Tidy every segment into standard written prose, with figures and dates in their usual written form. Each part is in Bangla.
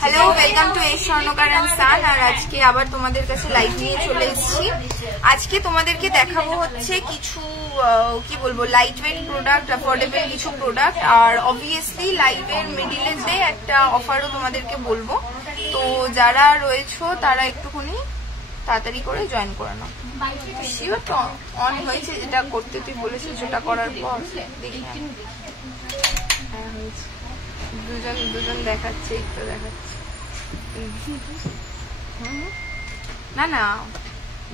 হ্যালো, ওয়েলকাম টু এস স্বর্ণকার এন্ড সান। আর আজকে আবার তোমাদের কাছে লাইভ নিয়ে চলে এসেছি। আজকে তোমাদেরকে দেখাবো হচ্ছে কিছু কি বলবো লাইট ওয়েট প্রোডাক্ট, অ্যাফোর্ডেবল কিছু প্রোডাক্ট, আর অবভিয়াসলি লাইভের মিডিলের ডে একটা অফারও তোমাদেরকে বলবো। তো যারা রয়েছো তারা একটুখানি তাড়াতাড়ি করে জয়েন করে নাও। শিওর তো অন হয়েছে? যেটা করতে তুই বলেছিস সেটা করার পর দেখি। হ্যাঁ হয়েছে। দুজন দেখাচ্ছে, একটু দেখাচ্ছে না না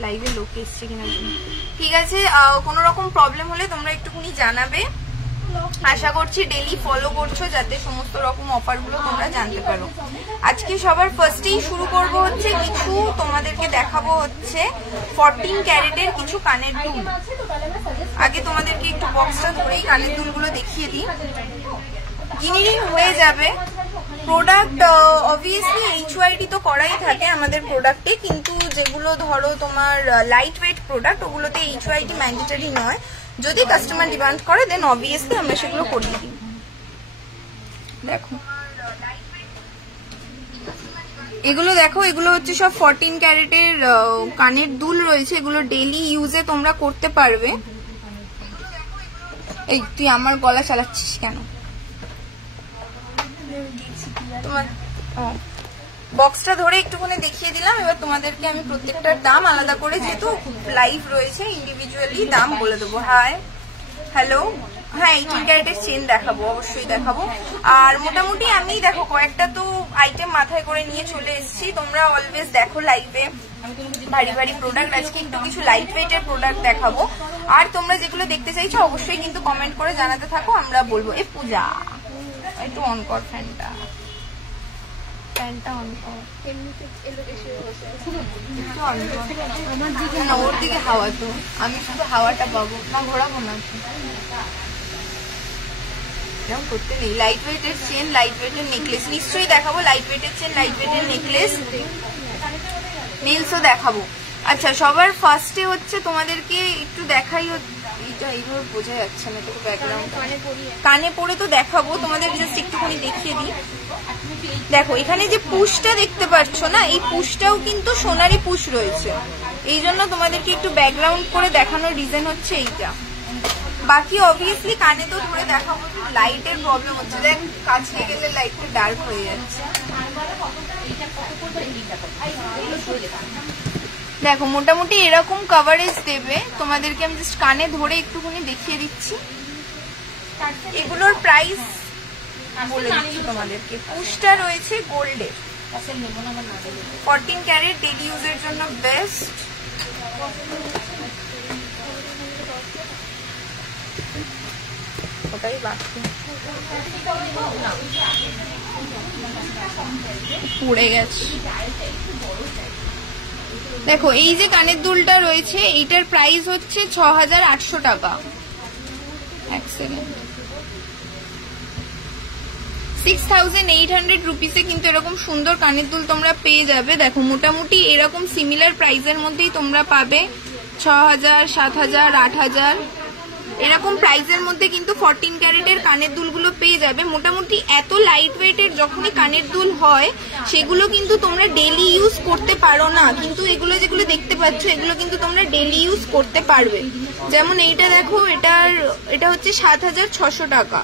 লাইভে লোক এসছে কিনা। ঠিক আছে, কোনো রকম প্রবলেম হলে তোমরা একটুখানি জানাবে। আশা করছি ডেইলি ফলো করছো যাতে সমস্ত রকম অফারগুলো তোমরা জানতে পারো। আজকে সবার ফার্স্টেই শুরু করব হচ্ছে কিছু তোমাদেরকে দেখাবো হচ্ছে 14 ক্যারেটের কিছু কানের দুল। আগে তোমাদেরকে একটু বক্সটা ধরেই কানের দুলগুলো দেখিয়ে দিই। গিনিরিং হয়ে যাবে প্রোডাক্ট। অবভিয়াসলি HYD তো করাই থাকে আমাদের প্রোডাক্টে, কিন্তু যেগুলো ধরো তোমার লাইট ওয়েট প্রোডাক্ট ওগুলোতে HYD ম্যান্ডেটরি নয়। যদি কাস্টমার ডিমান্ড করে দেন অবভিয়াসলি আমরা সেগুলো করিয়ে দিই। দেখো এগুলো, দেখো এগুলো হচ্ছে সব 14 ক্যারেটের কানের দুল রয়েছে। এগুলো ডেইলি ইউজে তোমরা করতে পারবে। এই তুই আমার গলা চালাচ্ছিস কেন? তোমার বক্সটা ধরে একটুখানি দেখিয়ে দিলাম। এবার তোমাদেরকে আমি প্রত্যেকটার দাম আলাদা করে, যেহেতু লাইভ রয়েছে, ইন্ডিভিজুয়ালি দাম বলে দেবো। হাই, হ্যালো, হ্যাঁ 18 ক্যারেটের চেন দেখাবো, অবশ্যই দেখাবো। আর মোটামুটি আমি দেখো কয়েকটা তো আইটেম মাথায় করে নিয়ে চলে এসেছি। তোমরা অলওয়েজ দেখো লাইভে ভারী ভারী প্রোডাক্ট, আজকে একটু কিছু লাইট ওয়েটের প্রোডাক্ট দেখাবো। আর তোমরা যেগুলো দেখতে চাইছো অবশ্যই কিন্তু কমেন্ট করে জানাতে থাকো, আমরা বলবো। এ পূজা একটু অন কর ফ্যানটা, অন কর। ওর দিকে হাওয়া, তো আমি শুধু হাওয়াটা পাবো না, ঘোরাবো না। এরকম করতে নেই। লাইট ওয়েটের চেন, লাইট ওয়েটের নেকলেস নিশ্চয়ই দেখাবো। লাইট ওয়েটের চেন, লাইট ওয়েটের নেকলেস, নেলসও দেখাবো। আচ্ছা, সবার ফার্স্টে হচ্ছে তোমাদেরকে একটু দেখাই। এটা এইভাবে বোঝা যাচ্ছে না, তো ব্যাকগ্রাউন্ড কানে পরে তো দেখাবো তোমাদের, জাস্ট একটুখানি দেখিয়ে দিই। দেখো এখানে যে পুশটা দেখতে পাচ্ছ না, এই পুশটাও কিন্তু সোনারি পুশ রয়েছে। এই জন্য তোমাদেরকে একটু ব্যাকগ্রাউন্ড করে দেখানোর রিজন হচ্ছে এইটা। বাকি অবভিয়াসলি কানে তো ধরে দেখাবো। লাইটের প্রবলেম হচ্ছে, দেখ কাছে গেলে লাইটটা ডার্ক হয়ে যাচ্ছে। দেখো মোটামুটি এরকম কভারেজ দেবে তোমাদেরকে। আমি জাস্ট কানে ধরে একটুখানি দেখিয়ে দিচ্ছি। এগুলোর প্রাইস বলে দিচ্ছি তোমাদেরকে। পুশটা রয়েছে গোল্ডের, 14 ক্যারেট, ডেইলি ইউজের জন্য বেস্ট। ওটাই বাকি পড়ে গেছে। দেখো এই যে কানের দুলটা রয়েছে, এইটার প্রাইস হচ্ছে 6800 টাকা। এক সেকেন্ড, 6800 রুপিসে কিন্তু এরকম সুন্দর কানের দুল তোমরা পেয়ে যাবে। দেখো মোটামুটি এরকম সিমিলার প্রাইসের মধ্যেই তোমরা পাবে 6000, 7000, 8000 এরকম প্রাইসের মধ্যে কিন্তু 14 ক্যারেটের কানের দুলগুলো পেয়ে যাবে। মোটামুটি এত লাইট ওয়েটের যখনই কানের দুল হয় সেগুলো কিন্তু তোমরা ডেইলি ইউজ করতে পারো না, কিন্তু এগুলো যেগুলো দেখতে পাচ্ছ এগুলো কিন্তু তোমরা ডেইলি ইউজ করতে পারবে। যেমন এইটা দেখো, এটা হচ্ছে 7600 টাকা,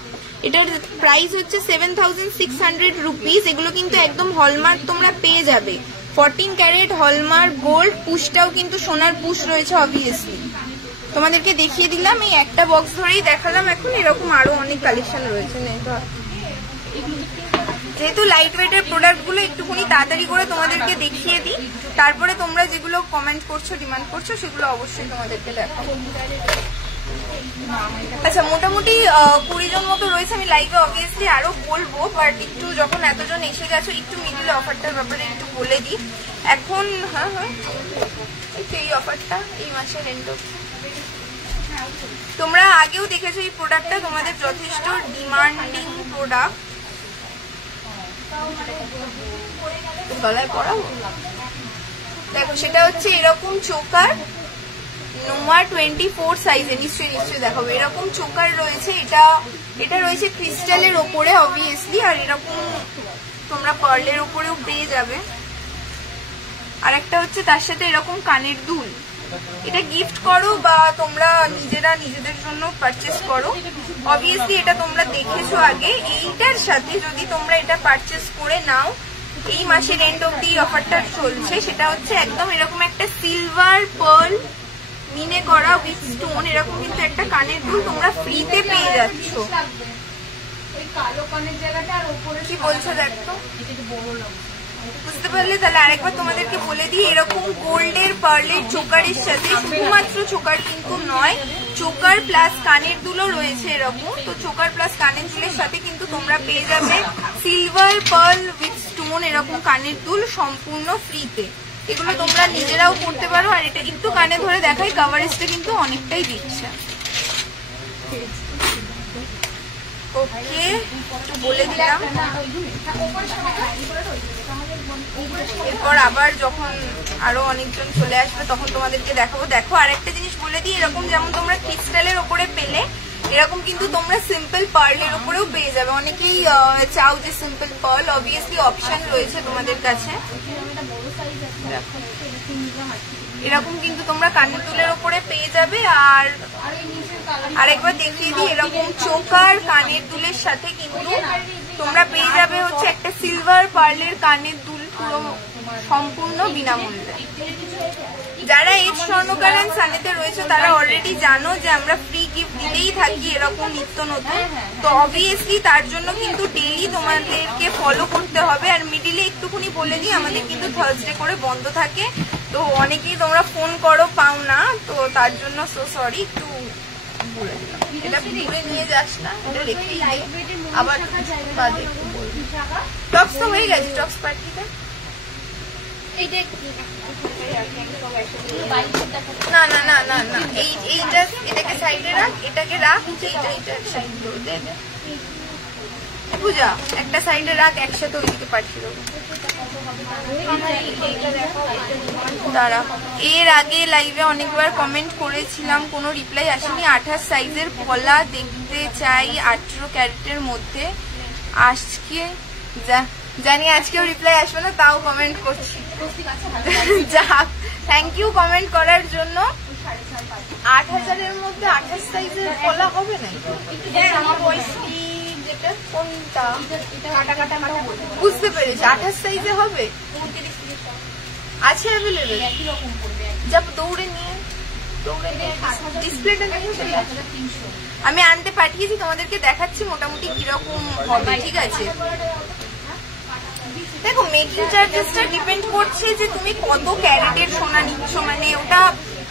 এটার প্রাইস হচ্ছে 7600 রুপিস। এগুলো কিন্তু একদম হলমার্ক তোমরা পেয়ে যাবে। 14 ক্যারেট হলমার্ক গোল্ড, পুশটাও কিন্তু সোনার পুশ রয়েছে। অবভিয়াসলি তোমাদেরকে দেখিয়ে দিলাম, এই একটা বক্স ধরেই দেখালাম। এখন এরকম আরো অনেক কালেকশন রয়েছে। যেহেতু লাইট ওয়েটের প্রোডাক্ট গুলো একটুখানি তাড়াতাড়ি করে তোমাদেরকে দেখিয়ে দিই, তারপরে তোমরা যেগুলো কমেন্ট করছো, ডিমান্ড করছো, সেগুলো অবশ্যই তোমাদেরকে দেখাবো। আচ্ছা, মোটামুটি 20 জন মতো রয়েছে। আমি লাইভে অবভিয়াসলি আরো বলবো, বাট একটু যখন এতজন এসে গেছো একটু মিডিল অফারটার ব্যাপারে একটু বলে দিই এখন। হ্যাঁ হ্যাঁ, এই অফারটা এই মাসের এন্ড। তোমরা আগেও দেখেছো এই প্রোডাক্টটা, তোমাদের যথেষ্ট ডিমান্ডিং প্রোডাক্ট। গলায় পরাবো। দেখো সেটা হচ্ছে এরকম চোকার, নোমা 24 সাইজে, নিশ্চয়ই দেখাবো। এরকম চোকার রয়েছে, এটা রয়েছে ক্রিস্টালের ওপরে অবভিয়াসলি। আর এরকম তোমরা তোমরা পার্লের উপরেও পেয়ে যাবে। আর একটা হচ্ছে তার সাথে এরকম কানের দুল, এটা গিফট করো বা তোমরা নিজেরা নিজেদের জন্য পারচেস করো। অবভিয়াসলি এটা তোমরা দেখেছো আগে। এইটার সাথে যদি তোমরা এটা পারচেস করে নাও, এই মাসের এন্ড অব্দি অফারটা চলছে, সেটা হচ্ছে একদম এরকম একটা সিলভার পার্ল মিনে করা উইথ স্টোন, এরকম কিন্তু একটা কানের দুল তোমরা ফ্রিতে পেয়ে যাচ্ছ। কি বলছো দেখো, বুঝতে পারলে? তাহলে আরেকবার তোমাদেরকে বলে দিই, এরকম গোল্ডের পার্লের চোকারের সাথে, শুধুমাত্র চোকার কিন্তু নয়, চোকার প্লাস কানের দুলও রয়েছে এরকম। তো চোকার প্লাস কানের দুলের সাথে কিন্তু তোমরা পেয়ে যাবে সিলভার পার্ল উইথ স্টোন এরকম কানের দুল সম্পূর্ণ ফ্রিতে। এগুলো তোমরা নিজেরাও করতে পারো। আর এটা একটু কানে ধরে দেখাই, কভারেজটা কিন্তু অনেকটাই দিচ্ছে। ওকে, একটু বলে দিলাম। এরপর আবার যখন আরো অনেকজন চলে আসবে তখন তোমাদেরকে দেখাবো। দেখো আরেকটা জিনিস বলে দিই, এরকম যেমন তোমরা ক্রিস্টালের ওপরে পেলে, এরকম কিন্তু তোমরা সিম্পল পার্লের উপরেও পেয়ে যাবে। অনেকেই চাও যে সিম্পল পার্ল, অবভিয়াসলি অপশন রয়েছে তোমাদের কাছে। এরকম কিন্তু তোমরা কানের দুলের উপরে পেয়ে যাবে। আর আরেকবার দেখিয়ে দিই, এরকম চোকার কানের দুলের সাথে কিন্তু তোমরা পেয়ে যাবে হচ্ছে একটা সিলভার পার্লের কানের দুল, পুরো সম্পূর্ণ বিনামূল্যে। যারা এই স্বর্ণকার সানেতে রয়েছে তারা অলরেডি জানো যে আমরা ফ্রি গিফট দিতেই থাকি এরকম নিত্য নতুন। তো অবভিয়াসলি তার জন্য কিন্তু ডেইলি তোমাদেরকে ফলো করতে হবে। আর মিডিলে একটুখানি বলে দিই, আমাদের কিন্তু থার্সডে করে বন্ধ থাকে। তো অনেকেই তোমরা ফোন করো, পাও না, তো তার জন্য সো সরি, একটু বলে দিলাম। এটা ঘুরে নিয়ে যাস না, এটা রেখেই আবার বাদে টক্স তো হয়ে গেছে। টক্স পার্টিতে না না না না না, এইটা এটাকে সাইডে রাখ, এটাকে রাখ, এইটা সাইড করে দে। পূজা একটা সাইডে রাখ, একসাথে ওইদিকে পাঠিয়ে দেবো। দাঁড়া, এর আগে লাইভে অনেকবার কমেন্ট করেছিলাম, কোনো রিপ্লাই আসেনি। 28 সাইজের পলা দেখতে চাই 18 ক্যারেটের মধ্যে। আজকে জানি আজকেও রিপ্লাই আসবে না, তাও কমেন্ট করছি। যাক, থ্যাংক ইউ কমেন্ট করার জন্য। 8000-এর মধ্যে 28 সাইজের পলা হবে না? কোনটা বুঝতে পেরেছি, 28 সাইজে হবে, আছে অ্যাভেলেবেল। যাব দৌড়ে নিয়ে ডিসপ্লেটা আমি আনতে পাঠিয়েছি, তোমাদেরকে দেখাচ্ছি মোটামুটি কিরকম হবে। ঠিক আছে, দেখো মেকিং চার্জেসটা ডিপেন্ড করছে যে তুমি কত ক্যারেটের সোনা নিচ্ছ, মানে ওটা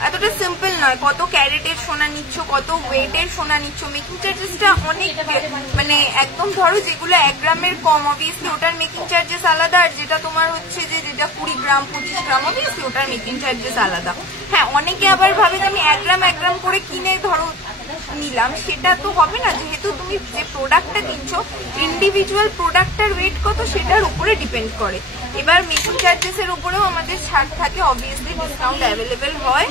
এতটা সিম্পল নয়। কত ক্যারেটের সোনা নিচ্ছ, কত ওয়েটের সোনা নিচ্ছ, মেকিং চার্জেসটা অনেক, মানে একদম ধরো যেগুলো 1 গ্রামের কম, অবভিয়াসলি ওটার মেকিং চার্জেস আলাদা। আর যেটা তোমার হচ্ছে যে যেটা 20 গ্রাম 25 গ্রাম, অবভিয়াসলি ওটার মেকিং চার্জেস আলাদা। হ্যাঁ, অনেকে আবার ভাবে যে আমি 1 গ্রাম করে কিনে ধরো নিলাম, সেটা তো হবে না। যেহেতু তুমি যে প্রোডাক্টটা কিনছো, ইন্ডিভিজুয়াল প্রোডাক্টটার ওয়েট কত সেটার উপরে ডিপেন্ড করে। এবার মেকিং চার্জেসের উপরেও আমাদের ছাড় থাকে, অবভিয়াসলি ডিসকাউন্ট অ্যাভেলেবেল হয়।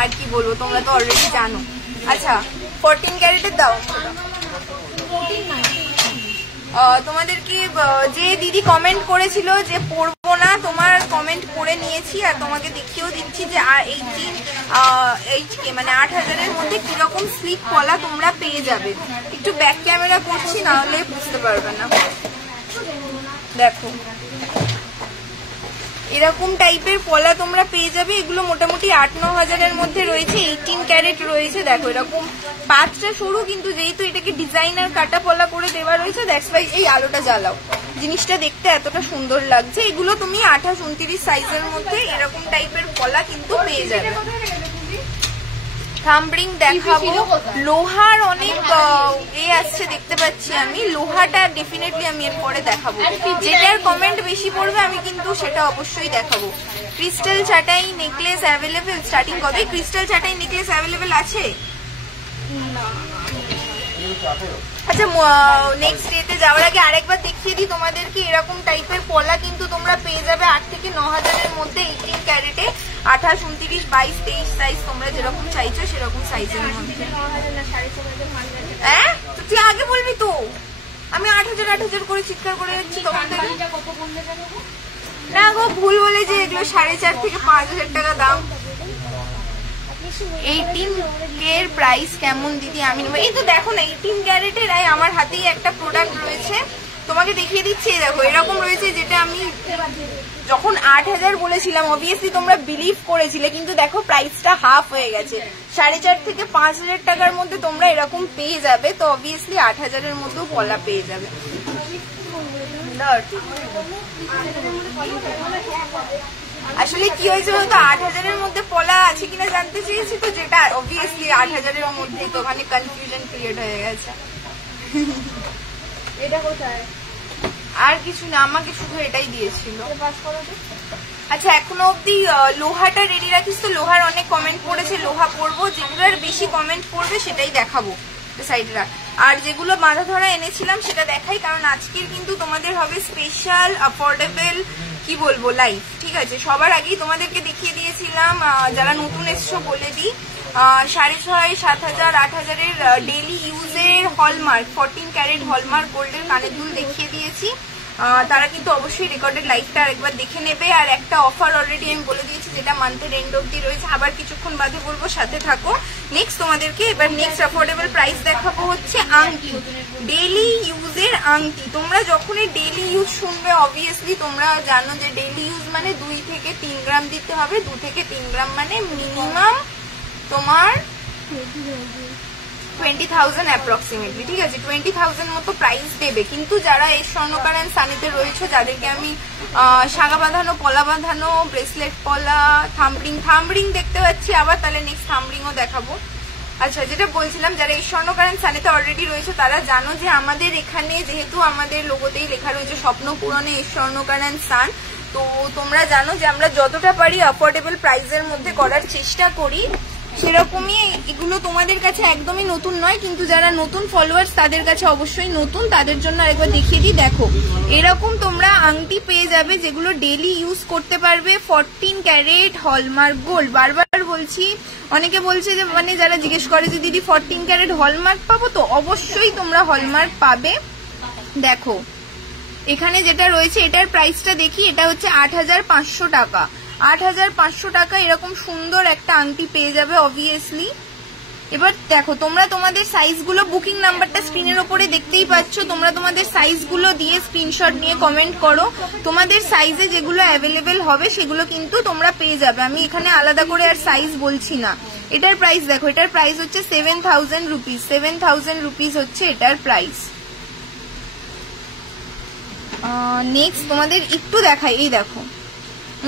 আর কি বলবো, তোমরা তো অলরেডি জানো। আচ্ছা, 14 ক্যারেটের দাও। তোমাদেরকে যে দিদি কমেন্ট করেছিল যে পড়বো না, তোমার কমেন্ট পড়ে নিয়েছি আর তোমাকে দেখিয়েও দিচ্ছি যে 18K মানে 8000-এর মধ্যে কিরকম স্লিপ পলা তোমরা পেয়ে যাবে। একটু ব্যাক ক্যামেরা করছি, না হলে বুঝতে পারবে না। দেখো এরকম টাইপের পলা তোমরা পেয়ে যাবে। এগুলো মোটামুটি 8-9 হাজারের মধ্যে রয়েছে, 18 ক্যারেট রয়েছে। দেখো এরকম পাঁচটা সরু, কিন্তু যেহেতু এটাকে ডিজাইনার কাটা পলা করে দেওয়া রয়েছে, দ্যাটস ওয়াই এই আলোটা জ্বালাও, জিনিসটা দেখতে এতটা সুন্দর লাগছে। এগুলো তুমি 28-29 সাইজের মধ্যে এরকম টাইপের পলা কিন্তু পেয়ে যাবে। থাম্বরিং দেখাবো, লোহার অনেক আসছে দেখতে পাচ্ছি আমি, লোহাটা ডেফিনেটলি আমি এর পরে দেখাবো। যেটার কমেন্ট বেশি পড়বে আমি কিন্তু সেটা অবশ্যই দেখাবো। ক্রিস্টাল চাটাই নেকলেস অ্যাভেলেবেল, স্টার্টিং কবে? ক্রিস্টাল চাটাই নেকলেস অ্যাভেলেবেল আছে? আচ্ছা, নেক্সট ডেতে যাওয়ার আগে আরেকবার দেখিয়ে দিই তোমাদেরকে। এরকম টাইপের পলা কিন্তু তোমরা পেয়ে যাবে 8 থেকে 9 হাজারের মধ্যে, 18 ক্যারেটে, 28, 29, 22, 23 সাইজ তোমরা যেরকম চাইছো সেরকম সাইজের মধ্যে। হ্যাঁ, তুই আগে বলবি তো। আমি 8000 8000 করে চিৎকার করে যাচ্ছি তখন থেকে। না গো ভুল বলে যে এগুলো 4.5 থেকে 5000 টাকা দাম। 18K এর প্রাইস কেমন দিদি? আমি এই তো দেখো না 18 ক্যারেটের আমার হাতেই একটা প্রোডাক্ট রয়েছে, তোমাকে দেখিয়ে দিচ্ছি। দেখো এরকম রয়েছে, যেটা আমি যখন 8000 বলেছিলাম অবভিয়াসলি তোমরা বিলিভ করেছিলে, কিন্তু দেখো প্রাইসটা হাফ হয়ে গেছে। 4.5 থেকে 5000 টাকার মধ্যে তোমরা এরকম পেয়ে যাবে, তো অবভিয়াসলি 8000 এর মধ্যেও পলা পেয়ে যাবে। আসলে কি হয়েছে বলতো, 8000 এর মধ্যে পলা আছে কিনা জানতে চেয়েছি, তো যেটা অবভিয়াসলি 8000 এর মধ্যে, তো ওখানে কনফিউশন ক্রিয়েট হয়ে গেছে। এটা কোথায়? আর কিছু না, আমাকে শুধু এটাই দিয়েছিল। আচ্ছা এখনো অব্দি লোহাটা রেডি রাখিস তো। লোহার অনেক কমেন্ট পড়েছে, লোহা পড়বো, যেগুলোর বেশি কমেন্ট পড়বে সেটাই দেখাবো সাইডে রাখ। আর যেগুলো বাঁধা ধরা এনেছিলাম সেটা দেখাই, কারণ আজকের কিন্তু তোমাদের হবে স্পেশাল অ্যাফোর্ডেবল কি বলবো লাইভ, ঠিক আছে। সবার আগেই তোমাদেরকে দেখিয়ে দিয়েছিলাম, যারা নতুন এসছো বলে দিই, 6,500, 7,000, 8,000 এর ডেইলি ইউজের হলমার্ক 14 ক্যারেট হলমার্ক গোল্ডের কানের দুল দেখিয়ে দিয়েছি। তারা কিন্তু অবশ্যই রেকর্ডেড লাইভটা আরেকবার দেখে নেবে। আর একটা অফার অলরেডি আমি বলে দিয়েছি, যেটা মান্থের এন্ড অব্দি রয়েছে, আবার কিছুক্ষণ বাদে বলবো, সাথে থাকো। নেক্সট তোমাদেরকে এবার নেক্সট অ্যাফোর্ডেবল প্রাইস দেখাবো হচ্ছে আংটি, ডেইলি ইউজের আংটি। তোমরা যখনই ডেইলি ইউজ শুনবে অবভিয়াসলি তোমরা জানো যে ডেইলি ইউজ মানে 2 থেকে 3 গ্রাম দিতে হবে। 2 থেকে 3 গ্রাম মানে মিনিমাম তোমার 20,000 অ্যাপ্রক্সিমেটলি, ঠিক আছে। 20,000 মতো প্রাইস দেবে। কিন্তু যারা এই স্বর্ণকার এন্ড সানিতে রয়েছে, যাদেরকে আমি সাগা বাঁধানো, পলা বাঁধানো, ব্রেসলেট পলা, থাম্বরিং দেখতে পাচ্ছি আবার, তাহলে নেক্সট থাম্বরিংও দেখাবো। আচ্ছা যেটা বলছিলাম, যারা এই স্বর্ণকার এন্ড সানিতে অলরেডি রয়েছে তারা জানো যে আমাদের এখানে যেহেতু আমাদের লোগোতেই লেখা রয়েছে স্বপ্ন পূরণে এই স্বর্ণকার এন্ড সান, তো তোমরা জানো যে আমরা যতটা পারি অ্যাফোর্ডেবল প্রাইসের মধ্যে করার চেষ্টা করি। সেরকমই এগুলো তোমাদের কাছে একদমই নতুন নয়, কিন্তু যারা নতুন ফলোয়ার্স তাদের কাছে অবশ্যই নতুন, তাদের জন্য আরেকবার দেখিয়ে দিই। দেখো এরকম তোমরা আংটি পেয়ে যাবে যেগুলো ডেইলি ইউজ করতে পারবে, 14 ক্যারেট হলমার্ক গোল্ড। বারবার বলছি, অনেকে বলছে যে মানে যারা জিজ্ঞেস করে যে দিদি 14 ক্যারেট হলমার্ক পাবো, তো অবশ্যই তোমরা হলমার্ক পাবে। দেখো এখানে যেটা রয়েছে এটার প্রাইসটা দেখি, এটা হচ্ছে 8,500 টাকা। 8,500 টাকা এরকম সুন্দর একটা আংটি পেয়ে যাবে অবভিয়াসলি। এবার দেখো তোমরা তোমাদের সাইজগুলো, বুকিং নাম্বারটা স্ক্রিনের ওপরে দেখতেই পাচ্ছ, তোমরা তোমাদের সাইজগুলো দিয়ে স্ক্রিনশট নিয়ে কমেন্ট করো। তোমাদের সাইজে যেগুলো অ্যাভেলেবেল হবে সেগুলো কিন্তু তোমরা পেয়ে যাবে। আমি এখানে আলাদা করে আর সাইজ বলছি না। এটার প্রাইস দেখো, এটার প্রাইস হচ্ছে 7,000 রুপিস। 7,000 রুপিস হচ্ছে এটার প্রাইস। নেক্সট তোমাদের একটু দেখাই, এই দেখো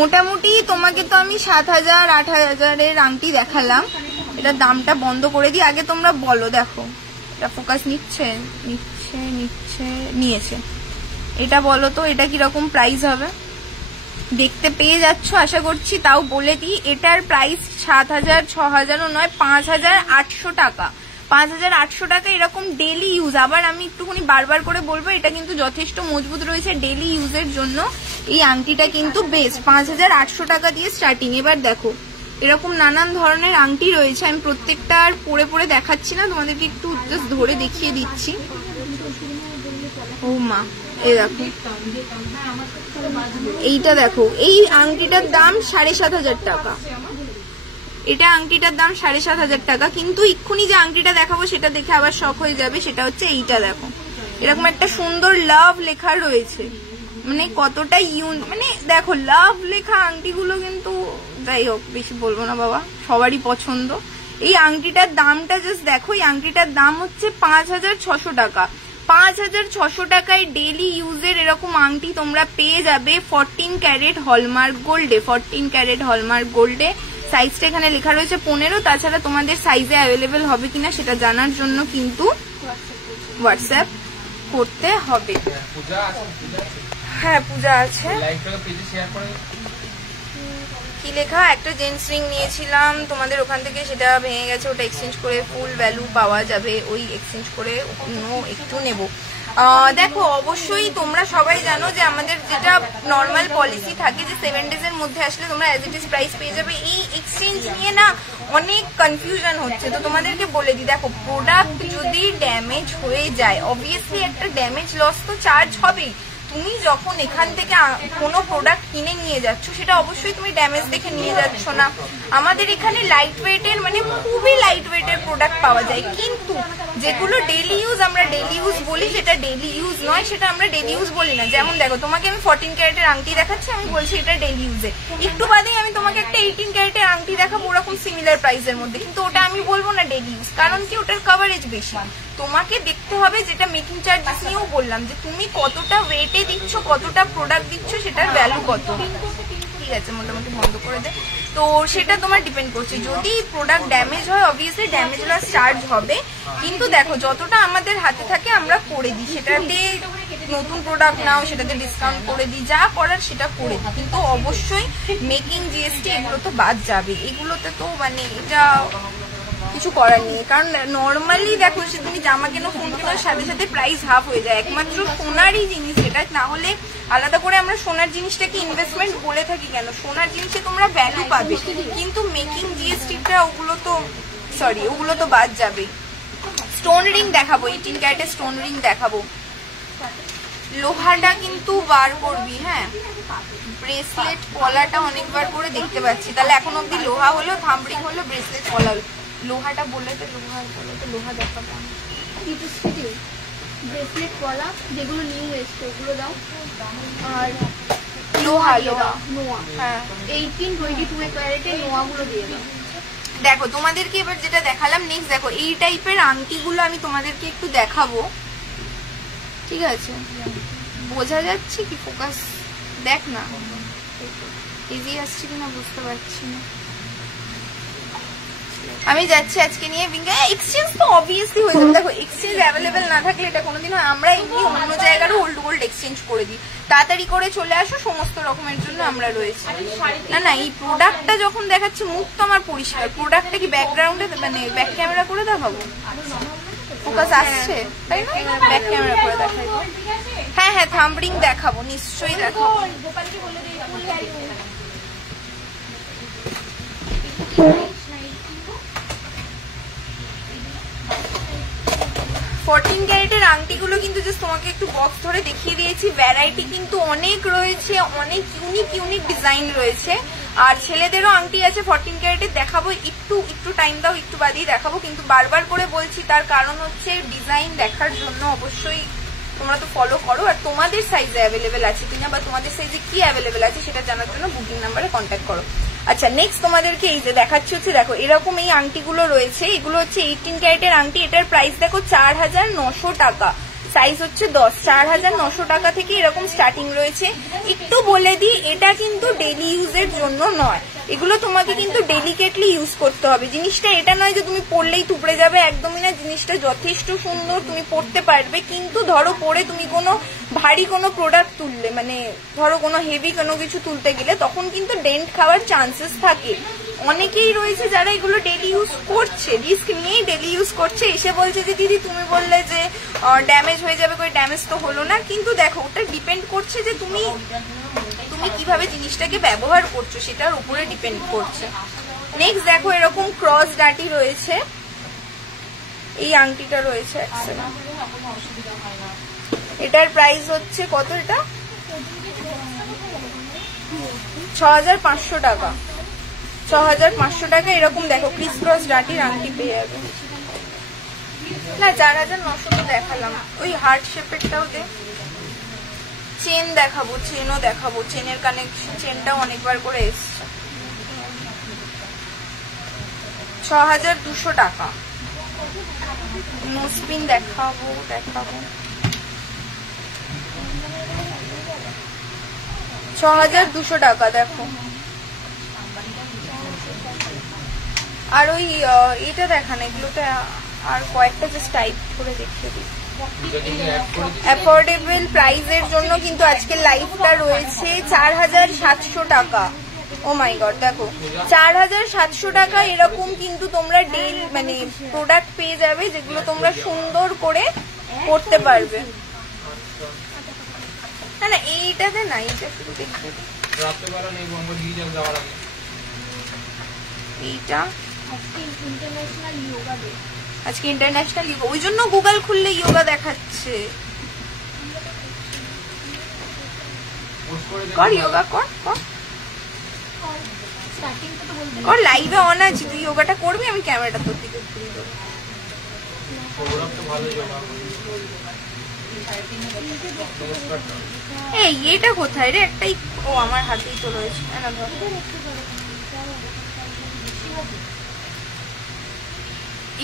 মোটামুটি তোমাকে তো আমি 7,000 8,000 এর আংটি দেখালাম। এটার দামটা বন্ধ করে দিই, আগে তোমরা বলো। দেখো এটা ফোকাস নিয়েছে। এটা বলো তো এটা কিরকম প্রাইস হবে, দেখতে পেয়ে যাচ্ছ আশা করছি। তাও বলে দিই, এটার প্রাইস 7,000 6,000 ও নয়, 5,800 টাকা। 5,800 টাকা এরকম ডেইলি ইউজ। আবার আমি একটুখানি বারবার করে বলবো, এটা কিন্তু যথেষ্ট মজবুত রয়েছে ডেইলি ইউজের জন্য। এই আংটিটা কিন্তু বেস্ট। 5,800 টাকা দিয়ে স্টার্টিং। এবার দেখো এরকম নানান ধরনের আংটি রয়েছে, আমি প্রত্যেকটা আর পরে পরে দেখাচ্ছি না, তোমাদেরকে একটু জাস্ট ধরে দেখিয়ে দিচ্ছি। ও মা, এই দেখো এইটা দেখো, এই আংটিটার দাম 7,500 টাকা। এটা আংটিটার দাম 7,500 টাকা। কিন্তু এক্ষুনি যে আংটিটা দেখাবো সেটা দেখে আবার শক হয়ে যাবে, সেটা হচ্ছে এইটা। দেখো এরকম একটা সুন্দর লাভ লেখা রয়েছে, মানে কতটা মানে দেখো লাভ লেখা আংটিগুলো কিন্তু, যাই হোক বেশি বলবো না বাবা, সবারই পছন্দ। এই আংটিটার দামটা জাস্ট দেখো, এই আংটিটার দাম হচ্ছে 5,600 টাকা। 5,600 টাকায় ডেইলি ইউজের এরকম আংটি তোমরা পেয়ে যাবে 14 ক্যারেট হলমার্ক গোল্ডে। 14 ক্যারেট হলমার্ক গোল্ডে। সাইজটা এখানে লেখা রয়েছে 15। তাছাড়া তোমাদের সাইজে অ্যাভেলেবেল হবে কিনা সেটা জানার জন্য কিন্তু হোয়াটসঅ্যাপ করতে হবে। হ্যাঁ পূজা আছে। কি লেখা, একটা জেন্টস রিং নিয়েছিলাম তোমাদের ওখান থেকে, সেটা ভেঙে গেছে, ওটা এক্সচেঞ্জ করে ফুল ভ্যালু পাওয়া যাবে, ওই এক্সচেঞ্জ করে অন্য একটু নেব। দেখো অবশ্যই তোমরা সবাই জানো যে আমাদের যেটা নর্মাল পলিসি থাকে যে 7 days এর মধ্যে আসলে তোমরা অ্যাজ ইট ইজ প্রাইস পেয়ে যাবে। এই এক্সচেঞ্জ নিয়ে না অনেক কনফিউশন হচ্ছে, তো তোমাদেরকে বলে দিই, দেখো প্রোডাক্ট যদি ড্যামেজ হয়ে যায় অবভিয়াসলি একটা ড্যামেজ লস তো চার্জ হবেই। তুমি যখন এখান থেকে কোনো প্রোডাক্ট কিনে নিয়ে যাচ্ছ সেটা অবশ্যই তুমি ড্যামেজ দেখে নিয়ে যাচ্ছ না। আমাদের এখানে লাইট ওয়েটের মানে খুবই লাইট ওয়েটের প্রোডাক্ট পাওয়া যায়, কিন্তু যেগুলো ডেইলি ইউজ আমরা ডেইলি ইউজ বলি সেটা ডেইলি ইউজ নয়, সেটা আমরা ডেইলি ইউজ বলি না। যেমন দেখো তোমাকে আমি 14 ক্যারেটের আংটি দেখাচ্ছি, আমি বলছি এটা ডেইলি ইউজে, একটু বাদেই আমি তোমাকে একটা 18 ক্যারেটের আংটি দেখাবো ওরকম সিমিলার প্রাইসের মধ্যে, কিন্তু ওটা আমি বলবো না ডেইলি ইউজ, কারণ কি ওটার কভারেজ বেশি। তোমাকে দেখতে হবে, যেটা মেকিং চার্জেস নিয়েও বললাম, যে তুমি কতটা ওয়েটে দিচ্ছ, কতটা প্রোডাক্ট দিচ্ছ, সেটার ভ্যালু কত। ঠিক আছে, মোটামুটি বন্ধ করে দে। তো সেটা তোমার ডিপেন্ড করছে। যদি প্রোডাক্ট ড্যামেজ হয় অবভিয়াসলি ড্যামেজ লস চার্জ হবে, কিন্তু দেখো যতটা আমাদের হাতে থাকে আমরা করে দিই, সেটাতে নতুন প্রোডাক্ট নাও সেটাতে ডিসকাউন্ট করে দিই, যা করার সেটা করে দিই, কিন্তু অবশ্যই মেকিং জিএসটি এগুলো তো বাদ যাবে। এগুলোতে তো মানে এটা কিছু করার নেই, কারণ নর্মালি দেখো সে তুমি জামা কেনো ফোন কেনার সাথে সাথে প্রাইস হাফ হয়ে যায়, একমাত্র সোনারই জিনিস এটা, না হলে আলাদা করে আমরা সোনার জিনিসটাকে ইনভেস্টমেন্ট বলে থাকি কেন, সোনার জিনিসে তোমরা ভ্যালু পাবে, কিন্তু মেকিং জিএসটিটা ওগুলো তো বাদ যাবে। স্টোন রিং দেখাবো, 18 ক্যারেটের স্টোন রিং দেখাবো, লোহাটা কিন্তু বার করবি, হ্যাঁ ব্রেসলেট পলাটা অনেকবার করে দেখতে পাচ্ছি, তাহলে এখন অব্দি লোহা হলো, থাম্ব রিং হলো, ব্রেসলেট পলা হলো, লোহাটা বলে তো লোহা দেখাবো, ব্রেসলেট পলা যেগুলো নিউ এসছে ওগুলো দাও, আর লোহা নোয়া, হ্যাঁ 18, 22 ক্যারেটের নোয়াগুলো দিয়ে দাও। দেখো তোমাদেরকে এবার যেটা দেখালাম, নেক্সট দেখো এই টাইপের আংটিগুলো আমি তোমাদেরকে একটু দেখাবো, ঠিক আছে? বোঝা যাচ্ছে কি? ফোকাস দেখ না, ইজি আসছে কিনা বুঝতে পারছি না। আমি যাচ্ছি আজকে নিয়ে এক্সচেঞ্জ তো অবভিয়াসলি হয়ে যাবে। দেখো এক্সচেঞ্জ অ্যাভেলেবেল না থাকলে এটা কোনোদিন আমরা এমনি অন্য জায়গারও ওল্ড এক্সচেঞ্জ করে দিই, তাড়াতাড়ি করে চলে আসো, সমস্ত রকমের জন্য আমরা রয়েছি। না এই প্রোডাক্টটা যখন দেখাচ্ছি মুখ তো আমার পরিষ্কার, প্রোডাক্টটা কি ব্যাকগ্রাউন্ডে মানে ব্যাক ক্যামেরা করে দেখাবো? ফোকাস আসছে তাই না? ব্যাক ক্যামেরা করে দেখাবো, হ্যাঁ থাম্ব রিং দেখাবো, নিশ্চয়ই দেখাবো। 14 ক্যারেটের আংটিগুলো কিন্তু জাস্ট তোমাকে একটু বক্স ধরে দেখিয়ে দিয়েছি, ভ্যারাইটি কিন্তু অনেক রয়েছে, অনেক ইউনিক ডিজাইন রয়েছে, আর ছেলেদেরও আংটি আছে 14 ক্যারেটের দেখাবো, একটু টাইম দাও, একটু বাদেই দেখাবো, কিন্তু বারবার করে বলছি তার কারণ হচ্ছে ডিজাইন দেখার জন্য অবশ্যই তোমরা তো ফলো করো, আর তোমাদের সাইজে অ্যাভেলেবেল আছে কিনা বা তোমাদের সাইজে কি অ্যাভেলেবেল আছে সেটা জানার জন্য বুকিং নাম্বারে কন্ট্যাক্ট করো। আচ্ছা নেক্সট তোমাদেরকে এই যে দেখাচ্ছি হচ্ছে, দেখো এরকম এই আংটিগুলো রয়েছে, এগুলো হচ্ছে 18 ক্যারেটের আংটি, এটার প্রাইস দেখো 4900 টাকা, সাইজ হচ্ছে 10, 4900 টাকা থেকে এরকম স্টার্টিং রয়েছে। একটু বলে দিই এটা কিন্তু ডেইলি ইউজের জন্য নয়, এগুলো তোমাকে কিন্তু ডেলিকেটলি ইউজ করতে হবে। জিনিসটা এটা নয় যে তুমি পরলেই থুপড়ে যাবে, একদমই না, জিনিসটা যথেষ্ট সুন্দর, তুমি পরতে পারবে, কিন্তু ধরো পরে তুমি কোনো ভারী কোনো প্রোডাক্ট তুললে, মানে ধরো কোনো হেভি কোনো কিছু তুলতে গেলে তখন কিন্তু ডেন্ট খাওয়ার চান্সেস থাকে। অনেকেই রয়েছে যারা এগুলো ডেলি ইউজ করছে, রিস্ক নিয়েই ডেলি ইউজ করছে, এসে বলছে যে দিদি তুমি বললে যে ড্যামেজ হয়ে যাবে, কোনো ড্যামেজ তো হলো না, কিন্তু দেখো ওটা ডিপেন্ড করছে যে তুমি কিভাবে জিনিসটাকে ব্যবহার করছো সেটার উপরে ডিপেন্ড করছে। নেক্সট দেখো এরকম ক্রস ডাটি রয়েছে, এই আংটিটা রয়েছে, এটার প্রাইস হচ্ছে কত, এটা 6500 টাকা, 6500 টাকা। এরকম দেখো ক্রিস ক্রস ডাটির আংটি পেয়ে যাবে। না 4900 তো দেখালাম, ওই হার্ট শেপেরটাও দে। চেন দেখাবো, চেনও দেখাবো, চেনের কানেকশন, চেনটাও অনেকবার করে এসছে, 6200 টাকা। নোসপিন দেখাবো 6200 টাকা দেখো। আর ওই এটা দেখান, এগুলোতে আর কয়েকটা জাস্ট টাইপ করে দেখিয়ে দিই। অ্যাফোর্ডেবল প্রাইসের জন্য কিন্তু আজকে লাইভটা রয়েছে 4700 টাকা। ও মাই গড, দেখো 4700 টাকা এরকম কিন্তু তোমরা ডেইলি মানে প্রোডাক্ট পেয়ে যাবে, যেগুলো তোমরা সুন্দর করে পরতে পারবে। না এইটাতে না, এইটা শুধু দেখতে রাত্রেবেলা নেই আমরা দিয়ে যাওয়ার আগে। এইটা আজকে ইন্টারন্যাশনাল যোগা ডে। আজকে ইন্টারন্যাশনাল যোগা, ওই জন্য গুগল খুললে যোগা দেখাচ্ছে। কর যোগা কর কর স্টার্টিং তো বলবি কর, লাইভে অন আছে, তুই যোগাটা করবি, আমি ক্যামেরাটা তোর দিকে ঘুরিয়ে দেবো। প্রোগ্রাম তো ভালো যোগা। এই এটা কোথায় রে? একটাই, ও আমার হাতেই তো রয়েছে। না ধর,